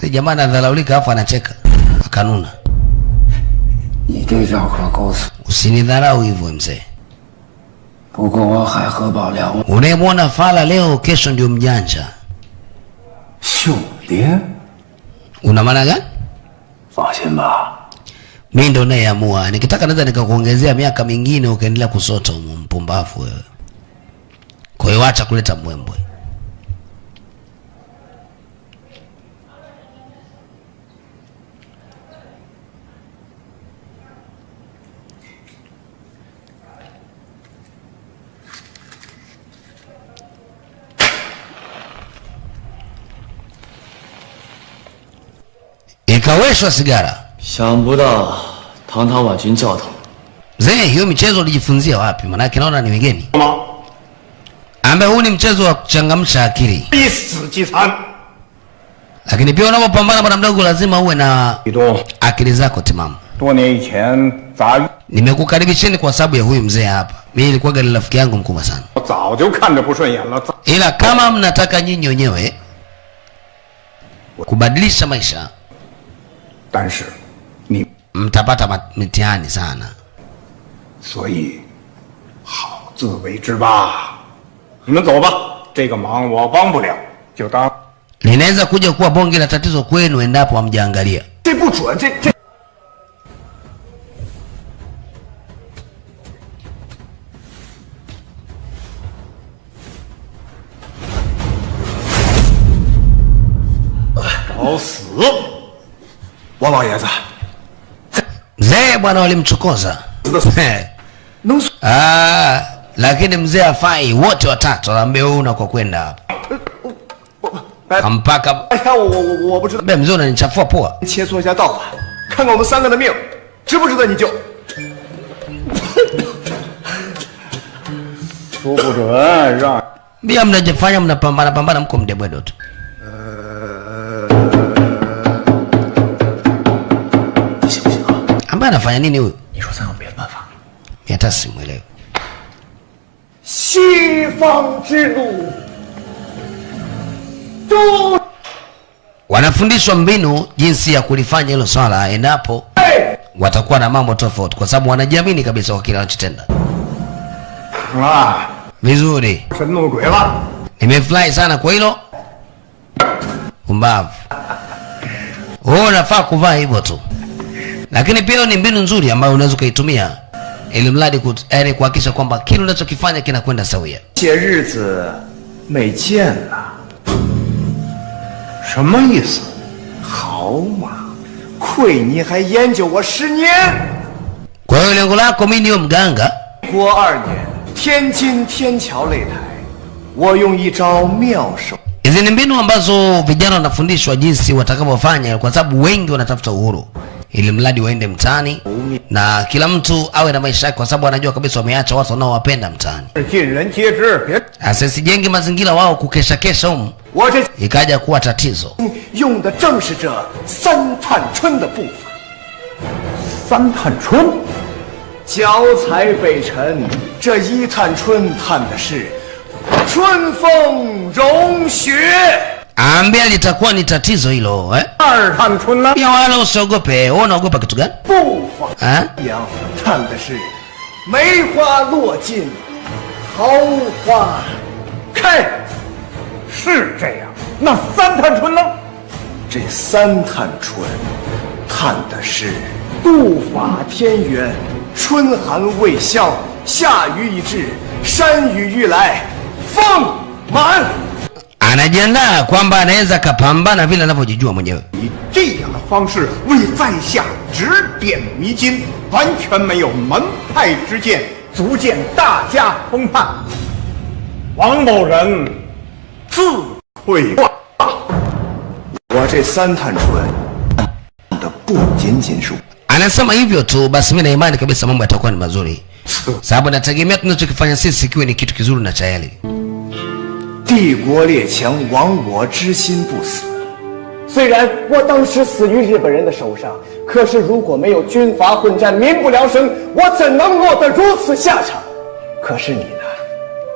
Si jamaa anadhalaulika afa anacheka. Akanuna. Usinidharau hivyo mzee. Unayemwona fala leo kesho ndio mjanja. Una maana gani? Mimi ndo nayeamua. Nikitaka naweza nikakuongezea miaka mingine ukaendelea kusota mpumbavu wewe. Kwa hiyo acha kuleta mwembwe. Ikaweshwa sigara. 想不到堂堂婉君教头。 Mzee, hiyo michezo ulijifunzia wapi? Maana yake naona ni wengine. Ambaye huu ni mchezo wa kuchangamsha akili. Lakini pia unapopambana bwana mdogo lazima uwe na akili zako timamu. Nimekukaribisheni kwa sababu ya huyu mzee hapa. Mimi nilikuwa gani rafiki yangu mkubwa sana. Ila kama mnataka nyinyi wenyewe kubadilisha maisha, mtapata mitihani sana. 所以，好自为之吧。你们走吧，这个忙我帮不了，就当。Linaweza kuja kuwa bonge la tatizo kwenu endapo hamjaangalia. 这不准，这。找死！王老爷子。 Mzee bwana walimchokoza. Lakini mzee afai wote watatu waambie wewe una kwa kwenda hapa. Kampaka. 我不知道。 mzee unanichafua poa. 切磋一下道法，看看我们3个的命值不值得你救。说不准让。 Bia mnajifanya mnapambana mko mdebwedo tu. Ambaye anafanya nini huyu? 你说咱有别的办法？ Hata simuelewi. 西方之路，都 Wanafundishwa mbinu jinsi ya kulifanya hilo swala endapo watakuwa na mambo tofauti kwa sababu wanajiamini kabisa kwa kile wanachotenda. Vizuri. Nimefurahi sana kwa hilo. Umbavu. Unafaa kuvaa hivyo tu. Lakini pia ni mbinu nzuri ambayo unaweza kuitumia ili mradi kuhakikisha kwamba kile unachokifanya kinakwenda sawia. 些日子没见了，什么意思？好嘛，亏你还研究我10年。 Kwa hiyo lengo lako mimi niwe mganga. 国2年，天津天桥擂台，我用一招妙手。 Hizi ni mbinu ambazo vijana wanafundishwa jinsi watakavyofanya kwa sababu wengi wanatafuta uhuru. Ili mradi waende mtaani na kila mtu awe na maisha yake kwa sababu anajua kabisa wameacha watu wanaowapenda mtaani. Asisijenge mazingira wao kukesha kesha humu. Ikaja kuwa tatizo. 用的正是这3探春的步伐。3探春，脚踩北辰，这1探春探的是春风融雪。 Ambia litakuwa ni tatizo hilo, eh? 2探春呢？ Pia wala usiogope. Wewe unaogopa kitu gani? 步伐一样，探的是梅花落尽，桃花开。是这样。那3探春呢？这3探春，探的是度法天元，春寒未消，夏雨已至，山雨欲来，风满。 Anajiandaa kwamba anaweza kapambana vile anavyojijua mwenyewe. 以这样的方式为在下指点迷津，完全没有门派之见，足见大家通判。王某人自愧挂。我这3探春的不仅仅是 Anasema hivyo tu basi mimi na imani kabisa mambo yatakuwa ni mazuri. Sababu nategemea tunachokifanya sisi kiwe ni kitu kizuri na cha heri. 帝国列强亡我之心不死，虽然我当时死于日本人的手上，可是如果没有军阀混战，民不聊生，我怎能落得如此下场？可是你呢？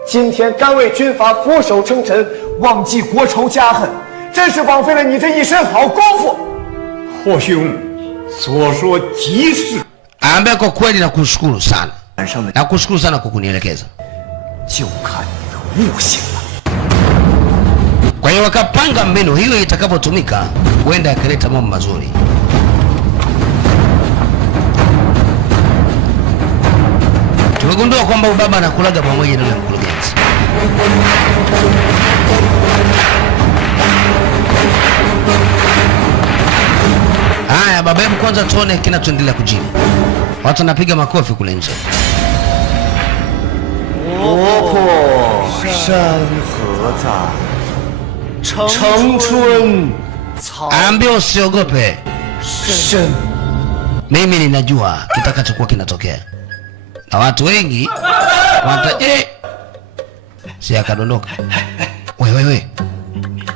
今天甘为军阀俯首称臣，忘记国仇家恨，真是枉费了你这一身好功夫。霍兄所说极是。Ambaye kwa kweli nakushukuru sana. Nakushukuru sana kwa kunielekeza. 就看你的悟性了。 Kwa hiyo wakapanga mbinu hiyo itakapotumika huenda yakaleta mambo mazuri. Tumegundua kwamba ubaba anakulaga pamoja na yule mkurugenzi. Haya baba, hebu kwanza tuone kinachoendelea kujini. Watu wanapiga makofi kule nje. 国破山河在。 成春 Ambia usiogope. 深 Mimi ninajua kitakachokuwa kinatokea. Na watu wengi si akadondoka. Wewe.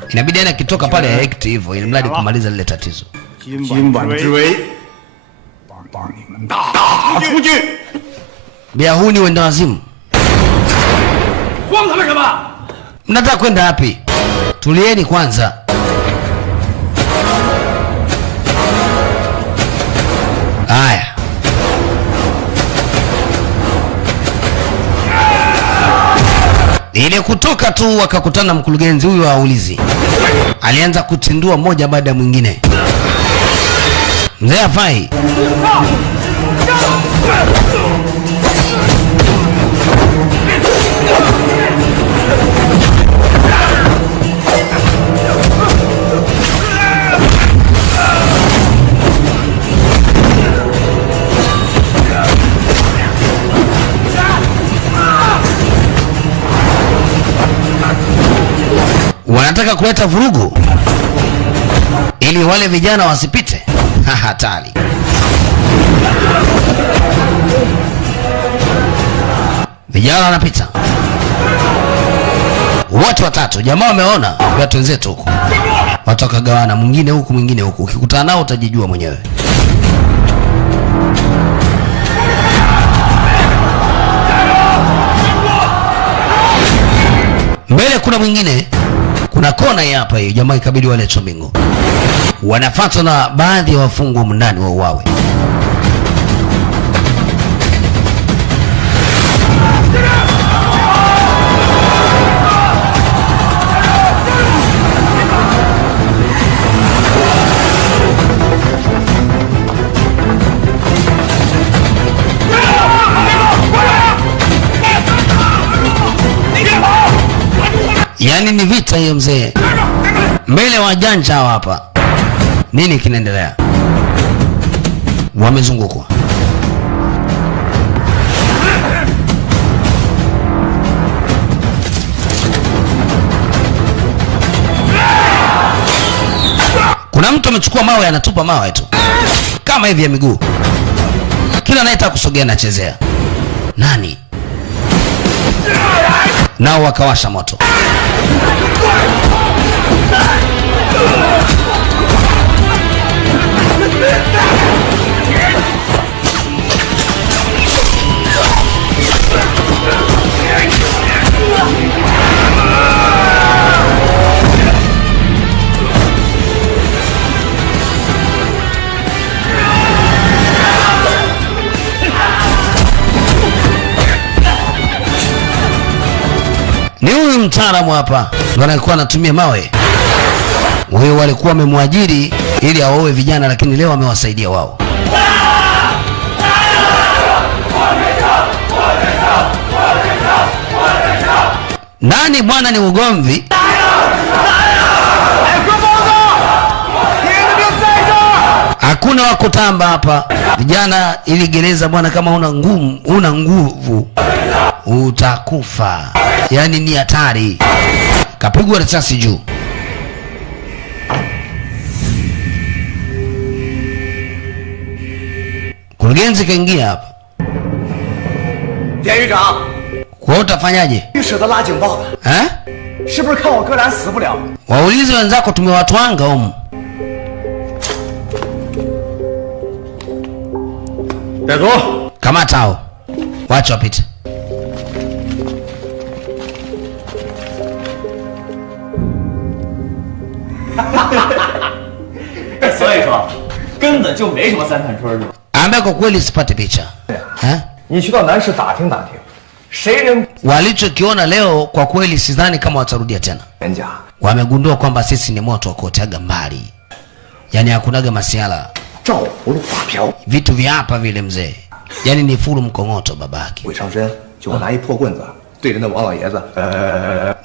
Inabidi ana kitoka pale act hivyo ili mradi kumaliza lile tatizo. 今晚之围帮你们打出去。 Bia huu ni wenda wazimu. 慌他们什么？ Mnataka kwenda wapi? Tulieni kwanza. Haya. Ile kutoka tu wakakutana mkurugenzi huyu aulizi. Alianza kutindua moja baada ya mwingine. Mzee afai. Wanataka kuleta vurugu ili wale vijana wasipite. Hatari. Vijana wanapita wote watatu. Jamaa wameona watu wenzetu huko, watu wakagawana, mwingine huku mwingine huku. Ukikutana nao utajijua mwenyewe. Mbele kuna mwingine, kuna kona hapa hiyo. Jamaa ikabidi wale chomingo wanafuatwa na baadhi ya wafungwa ndani wa uwawe. Yaani ni vita hiyo mzee. Mbele wajanja hapa. Nini kinaendelea? Wamezungukwa. Kuna mtu amechukua mawe anatupa mawe tu. Kama hivi ya miguu. Kila anayetaka kusogea anachezea. Nani? Nao wakawasha moto. Ni huyu mtaalamu hapa alikuwa anatumia mawe. Wao walikuwa wamemwajiri ili aoe vijana, lakini leo amewasaidia wao. Nani bwana, ni ugomvi. Hakuna wa kutamba hapa. Vijana, ili gereza bwana, kama una nguvu utakufa. Yaani ni hatari. Kapigwa risasi juu. Kurugenzi kaingia hapa. 典狱长， Kwa utafanyaje? 你舍得拉警报的？ Eh? 是不是看我哥俩死不了？ Waulize wenzako tumewatwanga humu. 带走。Kamata hao. Wacha wapite. Ambaye kwa kweli sipate picha. Ni去到南市打听打听，谁人 walichokiona leo kwa kweli sidhani kama watarudia tena. 人家 Wamegundua kwamba sisi ni moto wa kuoteaga mbali. Yaani hakunaga masiala. 照葫芦画瓢， Vitu vya hapa vile mzee. Yaani ni furu mkongoto babake. 鬼上身就我拿一破棍子对着那王老爷子，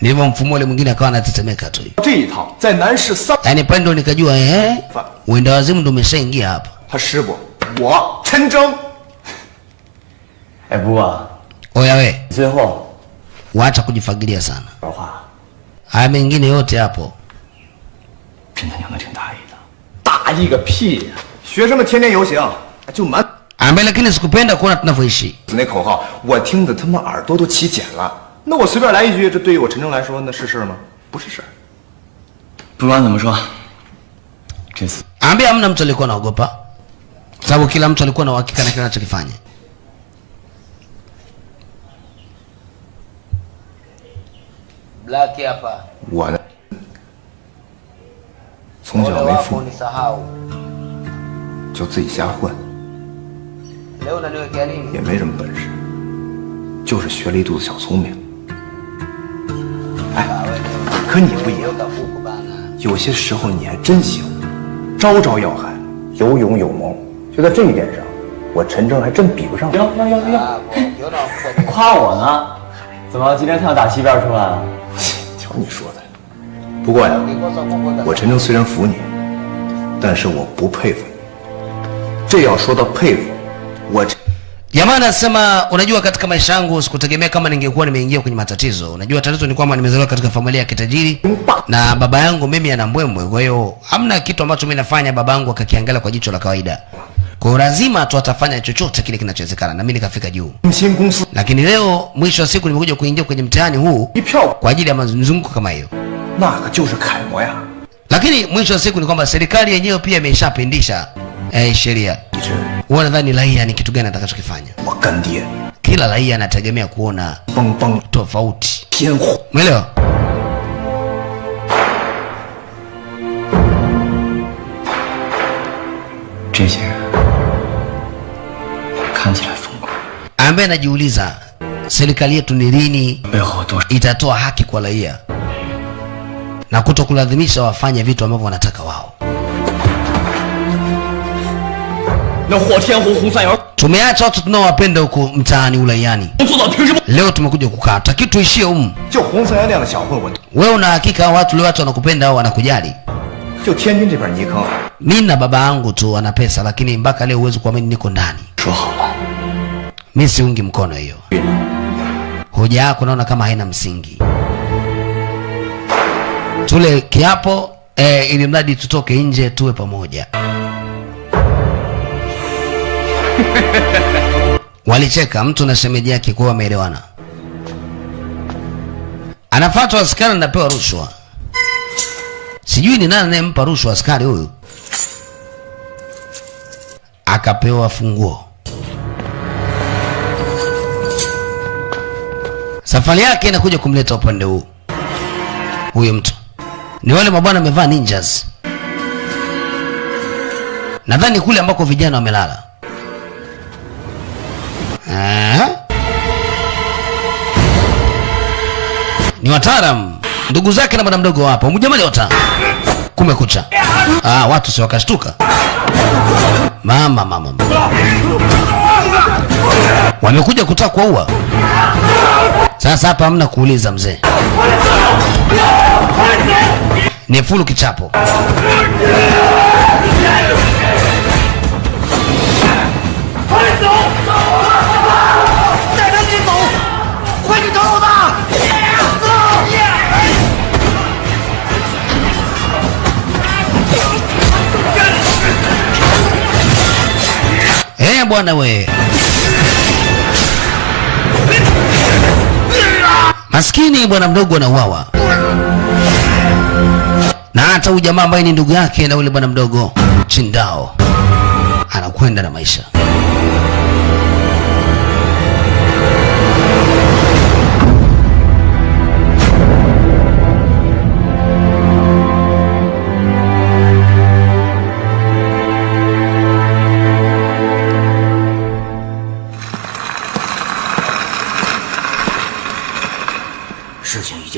Ndivyo mfumo ule mwingine akawa anatetemeka tu. 这一套在南市3， Yaani pale ndo nikajua uenda wazimu ndo umeshaingia hapa. 他师傅我陈征。 哎，不过 Oya we, 最后 waacha kujifagilia sana. 说话 Haya mengine yote hapo. 真他娘的挺大意的。 大意个屁呀！学生们天天游行，就满 Ambaye lakini sikupenda kuona tunavyoishi. 那口号，我听得他妈耳朵都起茧了。那我随便来一句，这对于我陈征来说，那是事吗？不是事。 不管怎么说，这次 Ambaye hamna mtu alikuwa anaogopa. Sababu kila mtu alikuwa na uhakika na kile anachokifanya. Black hapa. 我呢，从小没父母，就自己瞎混，也没什么本事，就是学了一肚子小聪明。哎，可你不一样，有些时候你还真行，招招要害，有勇有谋。就在这一点上，我陈征还真比不上。哟，夸我呢？怎么今天看到打西边出来了？瞧你说的。不过呀，我陈征虽然服你，但是我不佩服你。这要说到佩服，我。 Jamaa anasema unajua katika maisha yangu sikutegemea kama ningekuwa nimeingia kwenye matatizo. Unajua tatizo ni kwamba nimezaliwa katika familia ya kitajiri na baba yangu mimi ana mbwembwe. Kwa hiyo hamna kitu ambacho mimi nafanya baba yangu akakiangalia kwa jicho la kawaida. Kwa hiyo lazima tu atafanya chochote kile kinachowezekana na mimi nikafika juu. Lakini leo mwisho wa siku nimekuja kuingia kwenye mtihani huu kwa ajili ya mzunguko kama hiyo. Lakini mwisho wa siku ni kwamba serikali yenyewe pia imeshapindisha sheria. Wewe nadhani raia ni kitu gani atakachokifanya? Kila raia anategemea kuona tofauti. Umeelewa? Ambaye anajiuliza serikali yetu ni lini itatoa haki kwa raia na kutokulazimisha wafanye vitu ambavyo wanataka wao. Tumeacha watu tunaowapenda huko mtaani ulaiani. Leo tumekuja kukaa. Taki tuishie humu. Wewe una hakika watu leo watu wanakupenda au wanakujali? Mimi na baba yangu tu ana pesa lakini mpaka leo huwezi kuamini niko ndani. Mimi siungi mkono hiyo. Hoja yako naona kama haina msingi. Tule kiapo ili mradi tutoke nje tuwe pamoja. Walicheka mtu na shemeji yake kwa wameelewana. Anafuatwa askari na pewa rushwa. Sijui ni nani anayempa rushwa askari huyu. Akapewa funguo. Safari yake inakuja kumleta upande huu. Huyo mtu ni wale mabwana wamevaa ninjas. Nadhani kule ambako vijana wamelala. Ni wataalamu. Ndugu zake na bwana mdogo wapo. Mjamani wata. Kumekucha. Watu si wakashtuka. Mama. Wamekuja kutaka kuua. Sasa hapa hamna kuuliza mzee. Ni fulu kichapo. Bwana we. Maskini bwana mdogo anauawa. Na hata huyu jamaa ambaye ni ndugu yake na ule bwana mdogo Chindao anakwenda na maisha.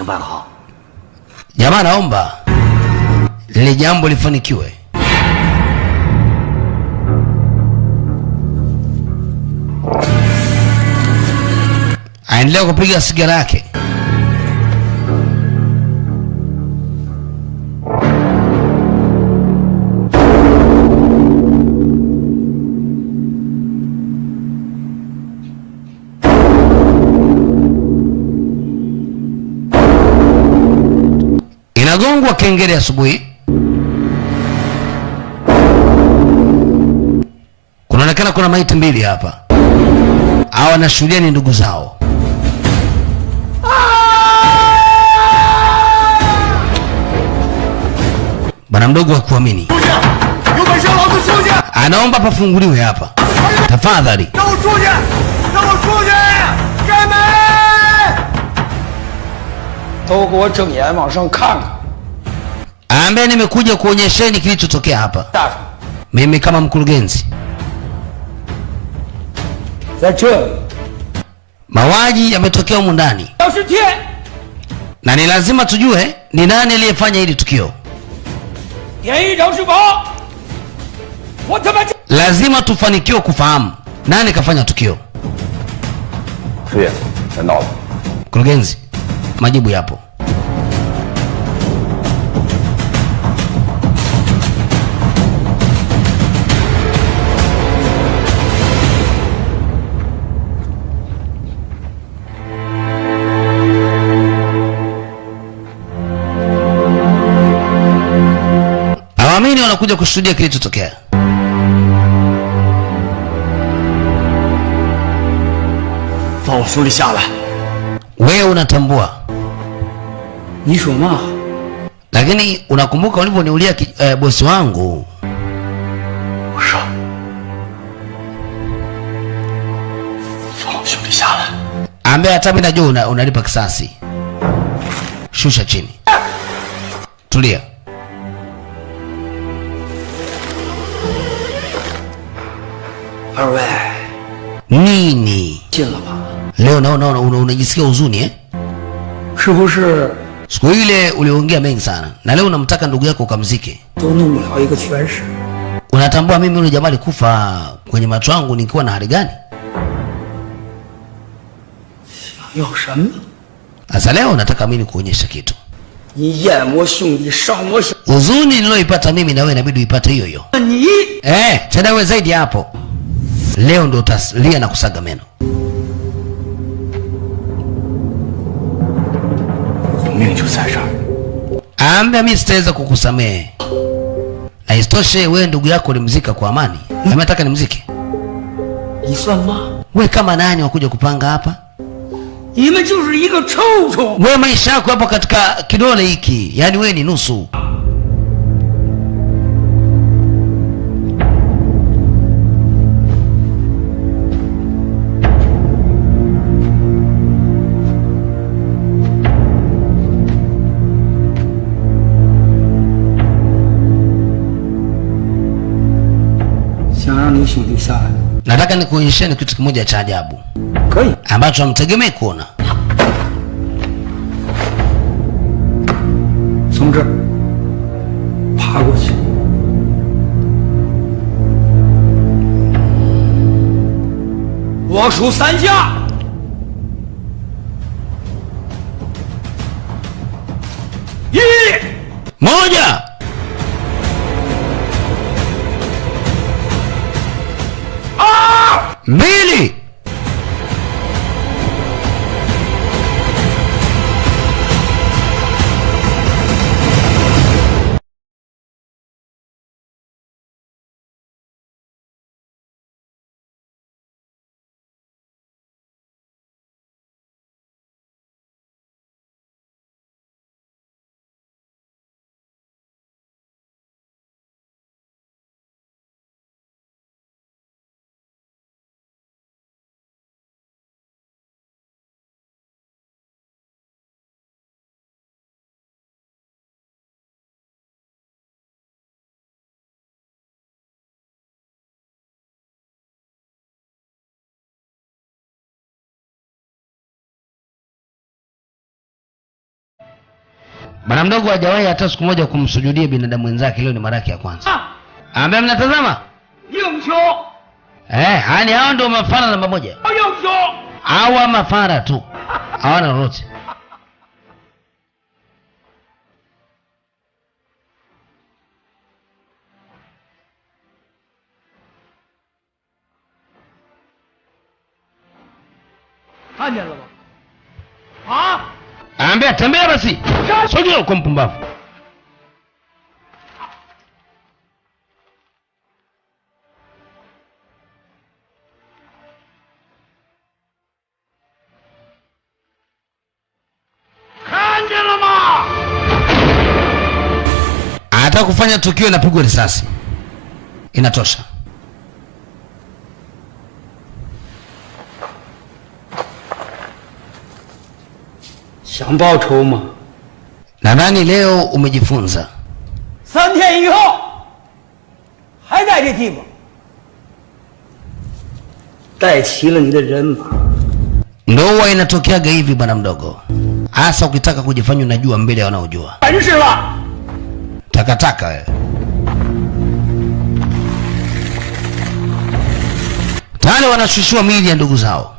情办好。 Jamaa naomba lile jambo lifanikiwe. Aendelea kupiga sigara yake. Inagongwa kengele asubuhi. Kunaonekana kuna maiti mbili hapa. Hawa wanashuhudia ni ndugu zao. Bwana mdogo hakuamini. Anaomba pafunguliwe hapa. Tafadhali. Ambaye nimekuja kuonyesheni kilichotokea hapa. Mimi kama mkurugenzi. Mauaji yametokea humu ndani. Na ni lazima tujue ni nani aliyefanya hili tukio. Lazima tufanikiwe kufahamu nani kafanya tukio. Mkurugenzi, majibu yapo. Hawamini wanakuja kushuhudia kilichotokea. Wewe unatambua. Lakini unakumbuka ulivyoniulia bosi wangu? Ambaye hata mimi najua unalipa kisasi. Shusha chini. Tulia. Nini? Leo naona unajisikia huzuni eh? Siku ile uliongea mengi sana na leo unamtaka ndugu yako ukamzike. Unatambua mimi yule jamaa alikufa kwenye macho yangu nikiwa na hali gani? Sasa leo nataka mimi kuonyesha kitu. Huzuni niloipata mimi na wewe inabidi uipate hiyo hiyo. Tena wewe zaidi hapo. Leo ndo utalia na kusaga meno. Ambe mimi sitaweza kukusamehe. Na isitoshe wewe ndugu yako ulimzika kwa amani. Mimi nataka nimzike. Wewe kama nani wakuja kupanga hapa? Wewe maisha yako hapo katika kidole hiki. Yaani wewe ni nusu. Nataka nikuonyesheni kitu kimoja cha ajabu ambacho hamtegemei kuona. Moja. Mbili. Bwana mdogo hajawahi hata siku moja kumsujudia binadamu wenzake, leo ni mara yake ya kwanza. Ambaye mnatazama? Hani hao ndio mafara namba moja. Hawa mafara tu. Hawana lolote. Ambia tembea basi. Sogea uko mpumbavu. Anataka kufanya tukio na pigwa risasi. Inatosha. Nadhani leo umejifunza. 3天以后还在这地方，带齐了你的人马。 Ndoa inatokeaga hivi bwana mdogo. Hasa ukitaka kujifanya unajua mbele ya wanaojua. 本事了。 Takataka wewe. Tale wanashushua miili ya ndugu zao.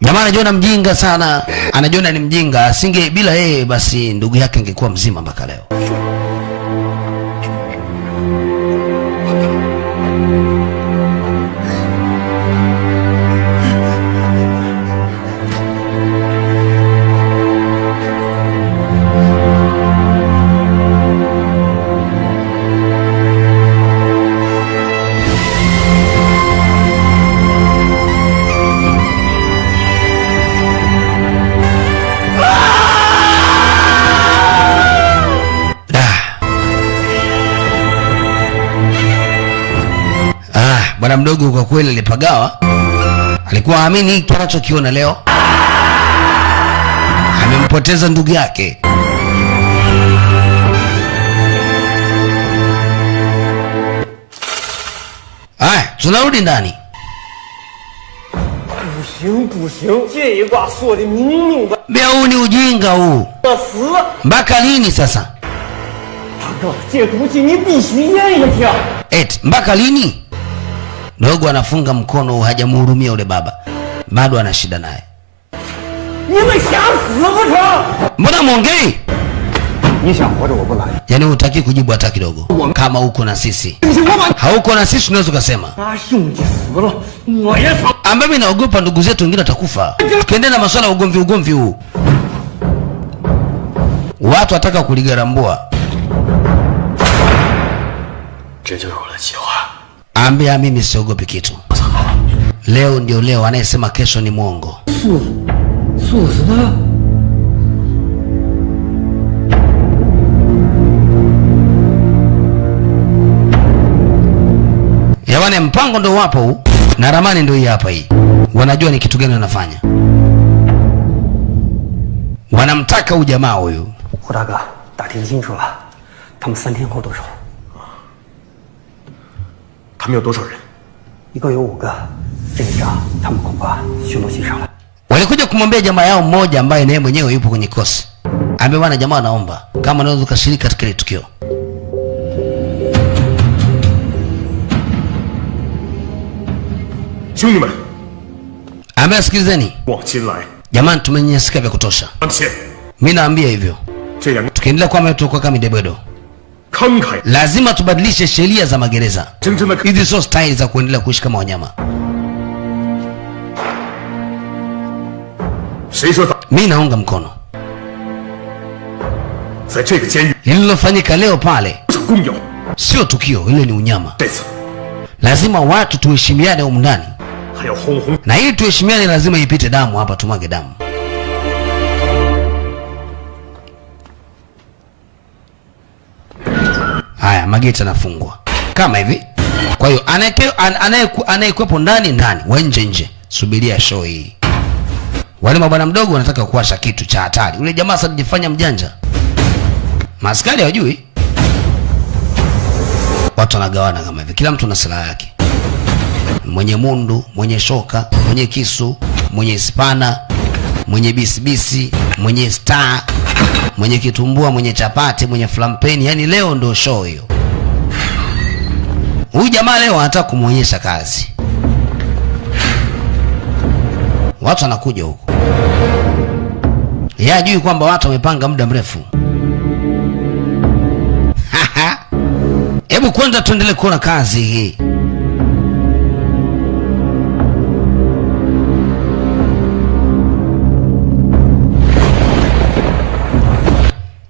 Jamaa anajiona mjinga sana, anajiona ni mjinga, asinge bila yeye basi ndugu yake angekuwa mzima mpaka leo. Bwana mdogo kwa kweli alipagawa. Alikuwa haamini hiki anachokiona leo. Amempoteza ndugu yake. Tunarudi ndani. 不行，这一卦说的明明白。 Huu ni ujinga huu. Mpaka lini sasa? 大哥，这东西你必须咽下去。 Mpaka lini? Dogo anafunga mkono, hajamhurumia yule baba. Bado ana shida naye. Mbona muongei? Yaani hutaki kujibu hata kidogo. Kama uko na sisi. Hauko na sisi unaweza kusema. Ambaye mimi naogopa ndugu zetu wengine watakufa. Tukiendelea na masuala ya ugomvi huu. Watu wataka kuligarambua. Ambia mimi siogopi kitu. Leo ndio leo, anayesema kesho ni mwongo. Yaani mpango ndio wapo huu na ramani ndio hii hapa hii. Wanajua ni kitu gani wanafanya. Wanamtaka huyu jamaa huyu. 胡大哥，打听清楚了，他们3天后动手。他们有多少人？一共有5个，这一仗他们恐怕凶多吉少了。 Walikuja kumwambia jamaa yao mmoja ambaye naye mwenyewe yupo kwenye kosi. Ambaye bwana jamaa anaomba kama unaweza kushiriki katika ile tukio. Shungni, ambaye sikilizeni. Jamani tumenyesika vya kutosha. Mimi naambia hivyo. Tukiendelea kwa mtu kwa kama midebwedo. Lazima tubadilishe sheria za magereza. Hizi sio style za kuendelea kuishi kama wanyama. Mimi naunga mkono. Lililofanyika leo pale sio tukio, ile ni unyama. Lazima watu tuheshimiane humu ndani. Na hii tuheshimiane lazima ipite damu hapa, tumwage damu. Haya, mageti yanafungwa kama hivi. Kwa hiyo anayekuepo ndani, wa nje. Subiria show hii. Wale mabwana mdogo wanataka kuwasha kitu cha hatari. Ule jamaa sasa anajifanya mjanja. Maskari hawajui. Watu wanagawana kama hivi, kila mtu na silaha yake. Mwenye mundu, mwenye shoka, mwenye kisu, mwenye spana, mwenye bisibisi, mwenye star, mwenye kitumbua, mwenye chapati, mwenye flampeni. Yani leo ndo show hiyo. Huyu jamaa leo anataka kumuonyesha kazi. Watu wanakuja huko. Yeye hajui kwamba watu wamepanga muda mrefu. Hebu kwanza tuendelee kuona kazi hii.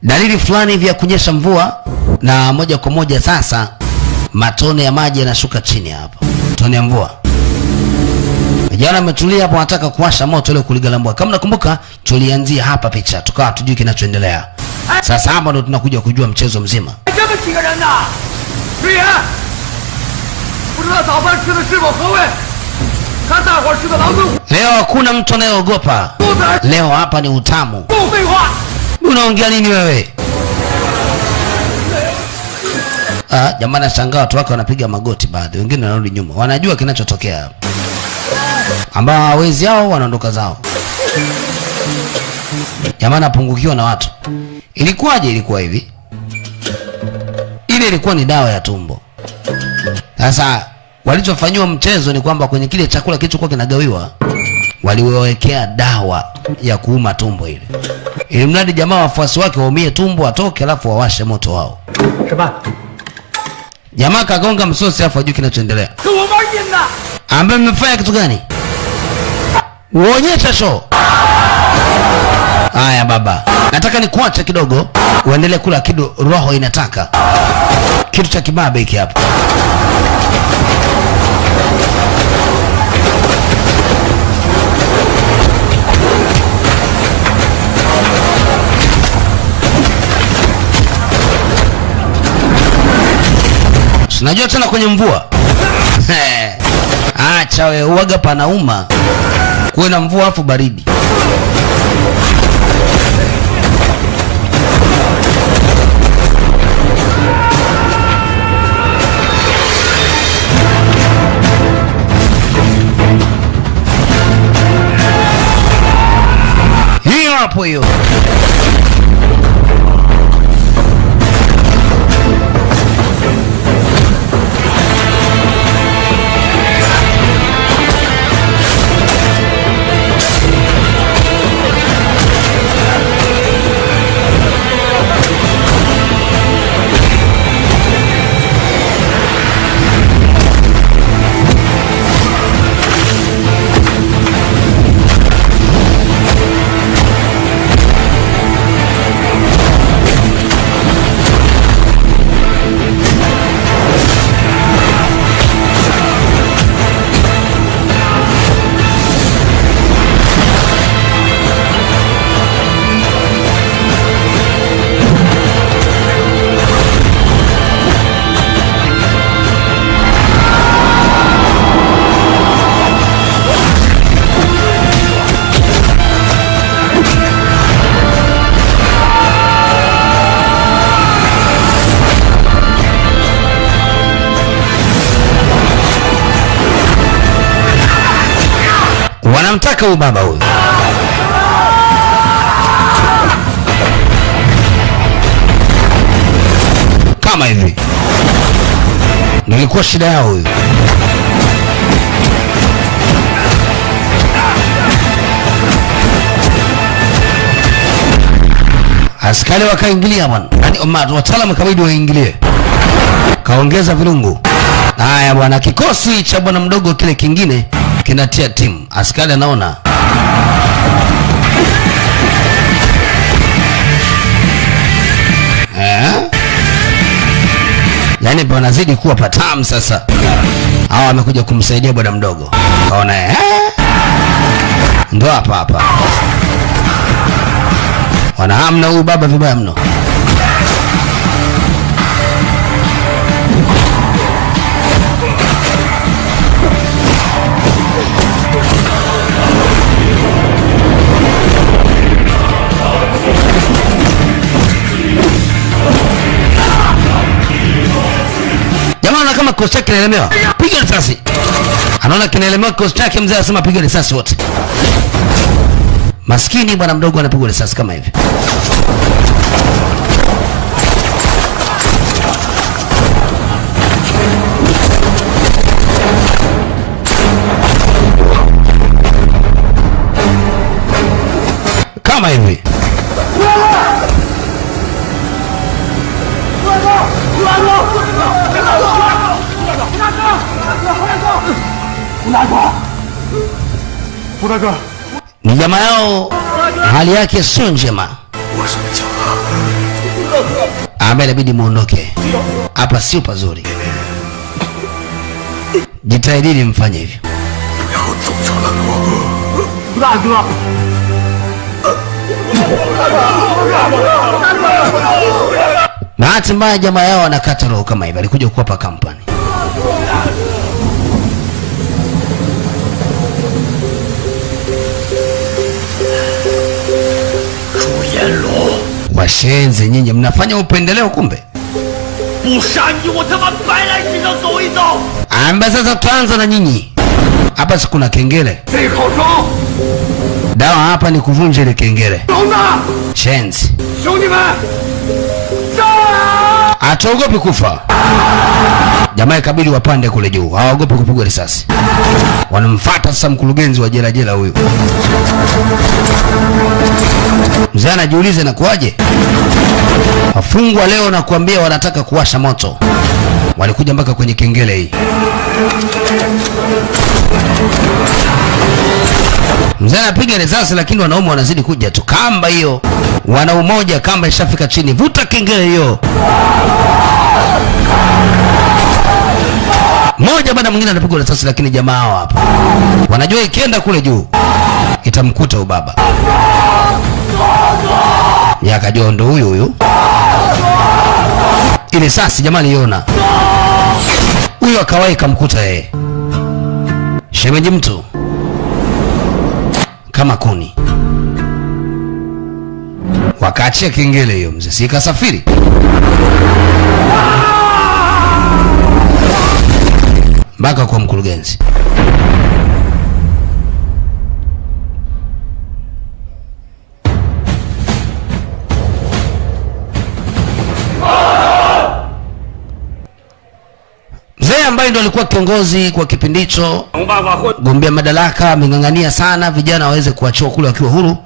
Dalili fulani vya kunyesha mvua, na moja kwa moja sasa matone ya maji yanashuka chini hapa. Tone ya mvua. Vijana wametulia hapo, wanataka kuwasha moto ile kuligalambua. Kama nakumbuka tulianzia hapa picha, tukawa tujui kinachoendelea. Sasa hapa ndo tunakuja kujua mchezo mzima. Leo hakuna mtu anayeogopa. Leo hapa ni utamu. Unaongea nini wewe? Jamani, nashangaa watu wake wanapiga magoti, baadhi wengine wanarudi nyuma. Wanajua kinachotokea. Ambao hawezi hao wanaondoka zao. Jamani, apungukiwa na watu. Ilikuwaje? Ilikuwa hivi. Ile ilikuwa ni dawa ya tumbo. Sasa walichofanywa mchezo ni kwamba kwenye kile chakula kilichokuwa kinagawiwa waliwekea dawa ya kuuma tumbo ile. Ili mradi jamaa wafuasi wake waumie tumbo, atoke alafu wawashe moto wao. Jamaa kagonga msosi alafu ajui kinachoendelea. Ambaye mmefanya kitu gani? Uonyesha show. Haya baba, nataka nikuache kidogo uendelee kula kido, roho inataka kitu cha kibabe hiki hapa. Unajua tena kwenye mvua. Acha wewe, uwaga panauma. Kuwe na mvua afu baridi. Hiyo hapo hiyo. Wanamtaka huyu baba huyu. Kama hivi. Nilikuwa shida yao huyu. Askari wakaingilia bwana. Yaani wataalamu kabidi waingilie. Kaongeza virungu. Haya bwana, kikosi cha bwana mdogo kile kingine kinatia timu. Askari anaona. Yaani wanazidi kuwa patamu sasa. Hawa wamekuja kumsaidia bwana mdogo. Kaona ndo hapa hapa. Wanahamna huyu baba vibaya mno. kikosi chake kinaelemewa, piga risasi. Anaona kinaelemewa kikosi chake, mzee anasema piga risasi wote. Maskini bwana mdogo anapigwa risasi kama hivi. Kama hivi. Ni jamaa yao, hali yake sio njema. Ambaye inabidi muondoke. Hapa sio pazuri. Jitahidini mfanye hivyo. Na hati mbaya jamaa yao anakata roho kama hivi, alikuja kuwapa kampani. Washenzi nyinyi, mnafanya upendeleo kumbe. Amba sasa tuanza na nyinyi. Hapa si kuna kengele. Dawa hapa ni kuvunja ile kengele. Shenzi. Ataogopi kufa. Jamaa ikabidi wapande kule juu. Hawaogopi kupigwa risasi. Wanamfuata sasa mkurugenzi wa jela huyu. Mzee anajiuliza inakuaje? Wafungwa leo na kuambia wanataka kuwasha moto. Walikuja mpaka kwenye kengele hii. Mzee anapiga risasi lakini wanaume wanazidi kuja tu. Kamba hiyo. Wana umoja, kamba ishafika chini. Vuta kengele hiyo. Mmoja baada mwingine anapigwa risasi lakini jamaa hao hapa wanajua ikienda kule juu itamkuta ubaba. Yakajua ndo huyu. Ile sasi jamaa aliona. Huyu akawahi kamkuta yeye. Shemeji mtu kama kuni. Wakaachia kengele hiyo, mzee si kasafiri. Mpaka kwa mkurugenzi. Mzee ambaye ndo alikuwa kiongozi kwa kipindi hicho, gombea madaraka, ameng'ang'ania sana vijana waweze kuachiwa kule wakiwa huru.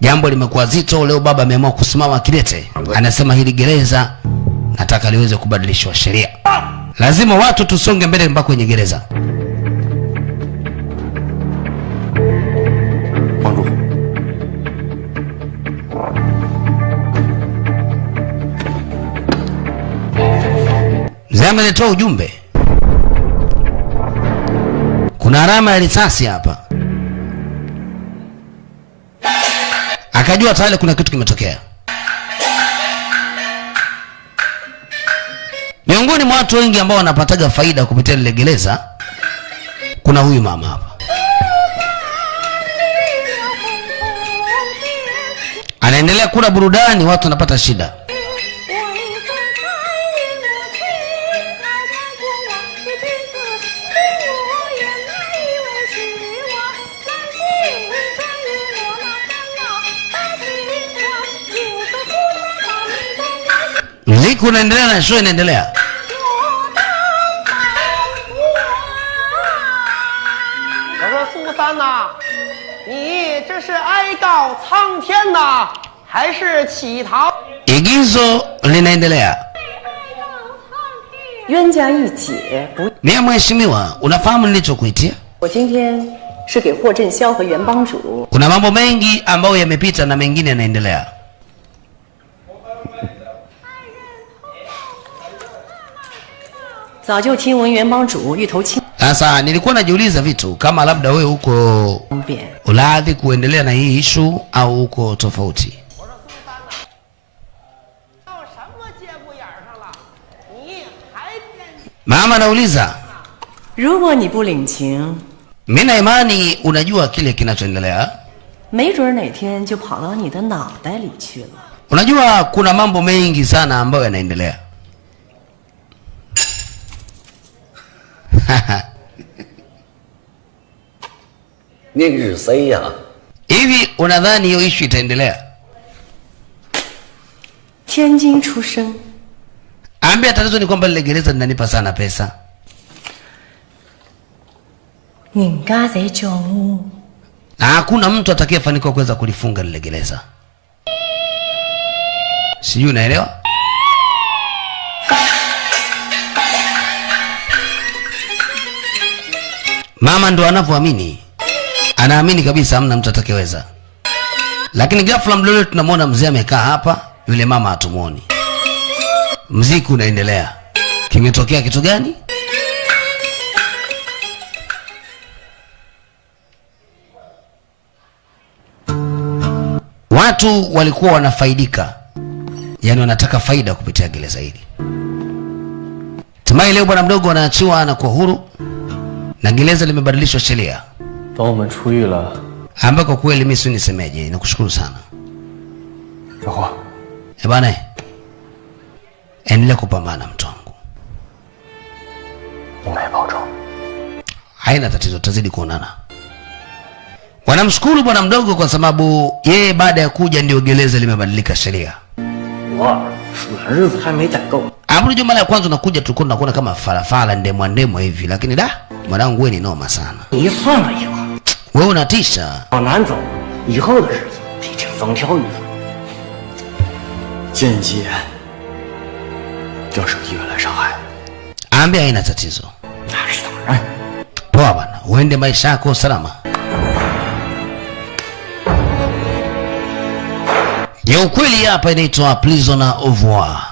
Jambo limekuwa zito. Leo baba ameamua kusimama kidete. Anasema hili gereza nataka liweze kubadilishwa sheria. Lazima watu tusonge mbele mpaka kwenye gereza. Mzee ameletoa ujumbe. Kuna alama ya risasi hapa. Akajua tayari kuna kitu kimetokea. Miongoni mwa watu wengi ambao wanapataga faida kupitia ile gereza, kuna huyu mama hapa. Anaendelea kula burudani, watu wanapata shida. Muziki unaendelea na show inaendelea. Igizo linaendelea. Ni mheshimiwa, unafahamu nilichokuitia? Kuna mambo mengi ambayo yamepita na mengine yanaendelea. Sasa nilikuwa najiuliza vitu kama labda wewe uko uladhi kuendelea na hii issue au uko tofauti. Mama nauliza. Mimi na imani unajua kile kinachoendelea. Unajua kuna mambo mengi sana ambayo yanaendelea. 你是谁呀？ Hivi unadhani hiyo issue itaendelea? 天津出生。 Ambia tatizo ni kwamba lile gereza linanipa sana pesa. 人家在叫我。 Na hakuna mtu atakayefanikiwa kuweza kulifunga lile gereza. Sijui unaelewa? Mama ndo anavyoamini. Anaamini kabisa hamna mtu atakayeweza. Lakini ghafla mlolo tunamwona mzee amekaa hapa, yule mama hatumuoni. Mziki unaendelea. Kimetokea kitu gani? Watu walikuwa wanafaidika. Yaani wanataka faida kupitia gereza hili. Hatimaye leo bwana mdogo anaachiwa anakuwa huru. Na gereza limebadilishwa sheria. 等我们出狱了， ambako kweli mimi nisemeje, nakushukuru sana. 小花， bwana, endelea kupambana mtu wangu. 你来保重。 Haina tatizo, tazidi kuonana. Wanamshukuru bwana mdogo kwa sababu yeye baada ya kuja ndio gereza limebadilika sheria. 我数日子还没待够。 Hapo ndio mara ya kwanza unakuja tulikuwa tunakuona kama farafara ndemwa hivi, lakini da mwanangu wewe ni noma sana. 你算了一个， wewe unatisha. 往南走，以后的日子得听风调雨顺。 间接调手医院来上海。 Ambia haina tatizo. 那是当然。 Poa bwana, uende maisha yako salama. Ya ukweli hapa inaitwa prisoner of war.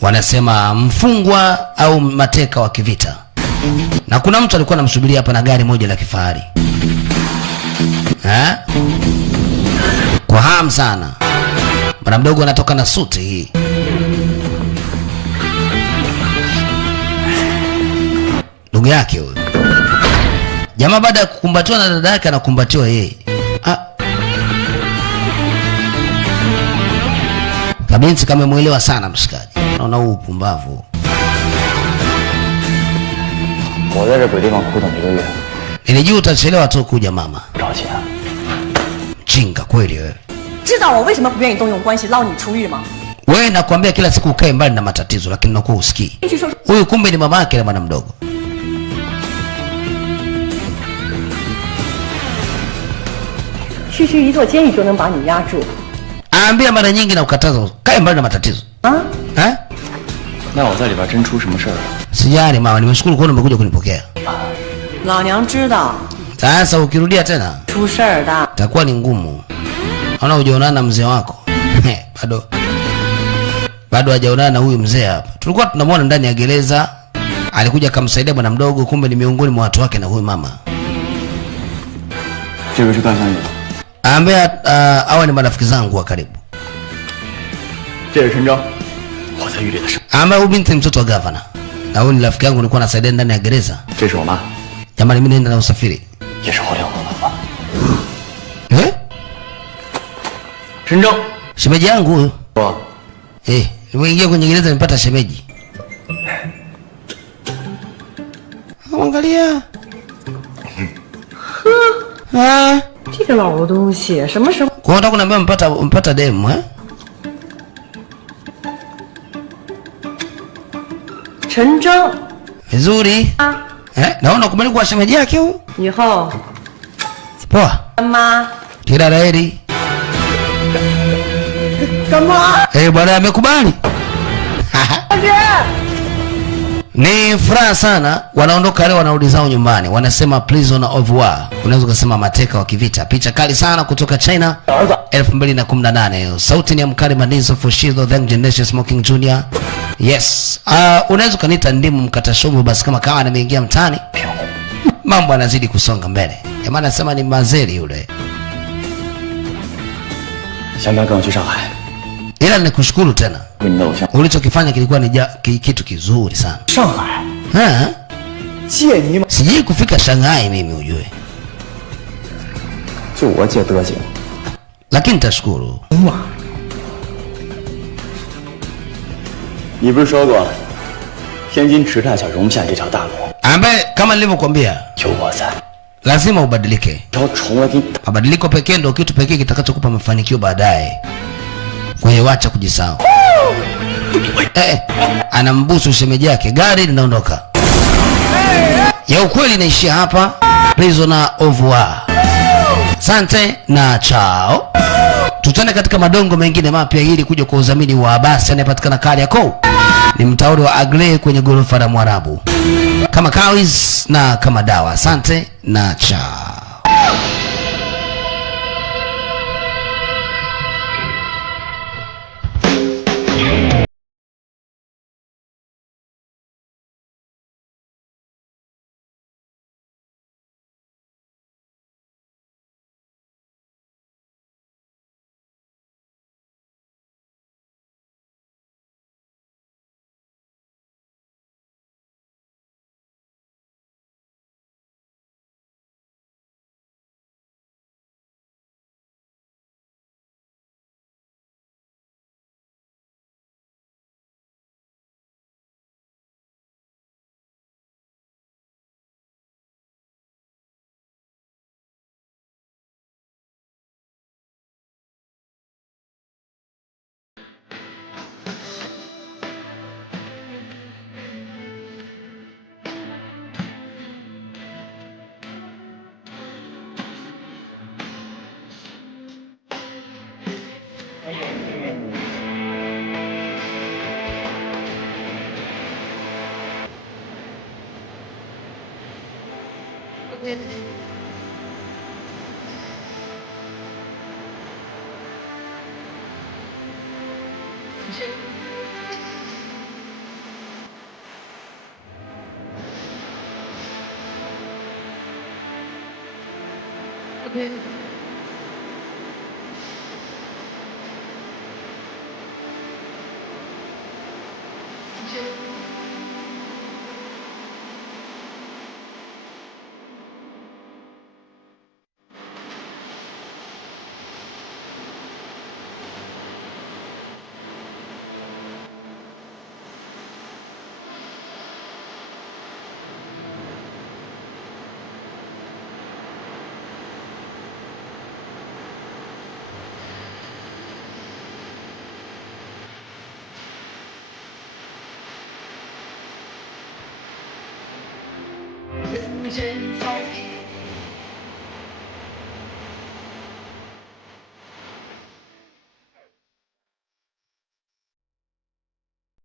Wanasema mfungwa au mateka wa kivita. Na kuna mtu alikuwa anamsubiria hapa na gari moja la kifahari. Kwa hamu sana. Bwana mdogo anatoka na suti hii. Ndugu yake huyo. Jamaa baada ya kukumbatiwa na dada yake anakumbatiwa yeye. Kabinti kamemuelewa sana mshikaji. Unaona huu upumbavu. 我在这鬼地方苦等1个月。 Nilijua utachelewa tu kuja mama. 找钱。 Chinga kweli wewe. 知道我为什么不愿意动用关系捞你出狱吗？ Wewe nakwambia kila siku ukae mbali na matatizo lakini unakuwa usikii. Huyu kumbe ni mama yake na bwana mdogo. 区区一座监狱就能把你压住。 Aambia mara nyingi na ukataza kae mbali na matatizo. 那我在里边真出什么事儿了？ Sijali mama, nimeshukuru kuona umekuja kunipokea. 老娘知道。 Sasa ukirudia tena 出事儿的 itakuwa ni ngumu. Naona hujaonana na mzee wako. Bado hajaonana na huyu mzee hapa. Tulikuwa tunamwona ndani ya gereza. Alikuja kumsaidia bwana mdogo, kumbe ni miongoni mwa watu wake na huyu mama. 这个是大相爷。 Ambia hawa ni marafiki zangu wa karibu. 这是陈征，我在狱里的事。 Ambia huyu binti mtoto wa governor. Na huyu ni rafiki yangu nilikuwa nasaidia ndani ya gereza. 这是我妈， Jamani mimi naenda na usafiri. 也是我领回来的。 陈征， Shemeji yangu huyu. 我 nimeingia kwenye gereza nimepata shemeji. Angalia. 这个老东西什么时候？ Kwa unataka kuniambia mpata demu eh? 陈征 Vizuri. Naona kubali kwa shemeji yake huyu. 以后 Poa. 妈 Kila laheri. 干嘛？ Bwana amekubali. Ni furaha sana, wanaondoka leo wanarudi zao nyumbani. Wanasema prisoner of war. Unaweza kusema mateka wa kivita. Picha kali sana kutoka China 2018. Sauti ni ya mkali Manizo Fushido The Generation Smoking Junior. Yes. Unaweza kaniita ndimu mkatashumu basi kama kawa nimeingia mtani. Mambo yanazidi kusonga mbele. Jamaa anasema ni mazeli yule. 想不想跟我去上海？ Ila nikushukuru tena. 为你的偶像。 Ulichokifanya kilikuwa ni kitu kizuri sana. 上海？ 借你吗？ Sijui kufika Shanghai mimi ujue. 就我借德行。 Lakini tashukuru. 你不是说过，天津池站小容不下这条大路， ambaye kama nilivyokuambia 有我在， lazima ubadilike. 条虫来给你打。 Mabadiliko pekee ndio kitu pekee kitakachokupa mafanikio baadaye. Kwa hiyo acha kujisahau. Anambusu shemeji yake, gari linaondoka. Ya ukweli inaishia hapa. Prisoner of War. Asante na chao. Tutane katika madongo mengine mapya ili kuja kwa udhamini wa Abasi anayepatikana Kariakoo. Ni mtauri wa Agrey kwenye gorofa la Mwarabu. Kama kawis na kama dawa. Asante na chao.人间早已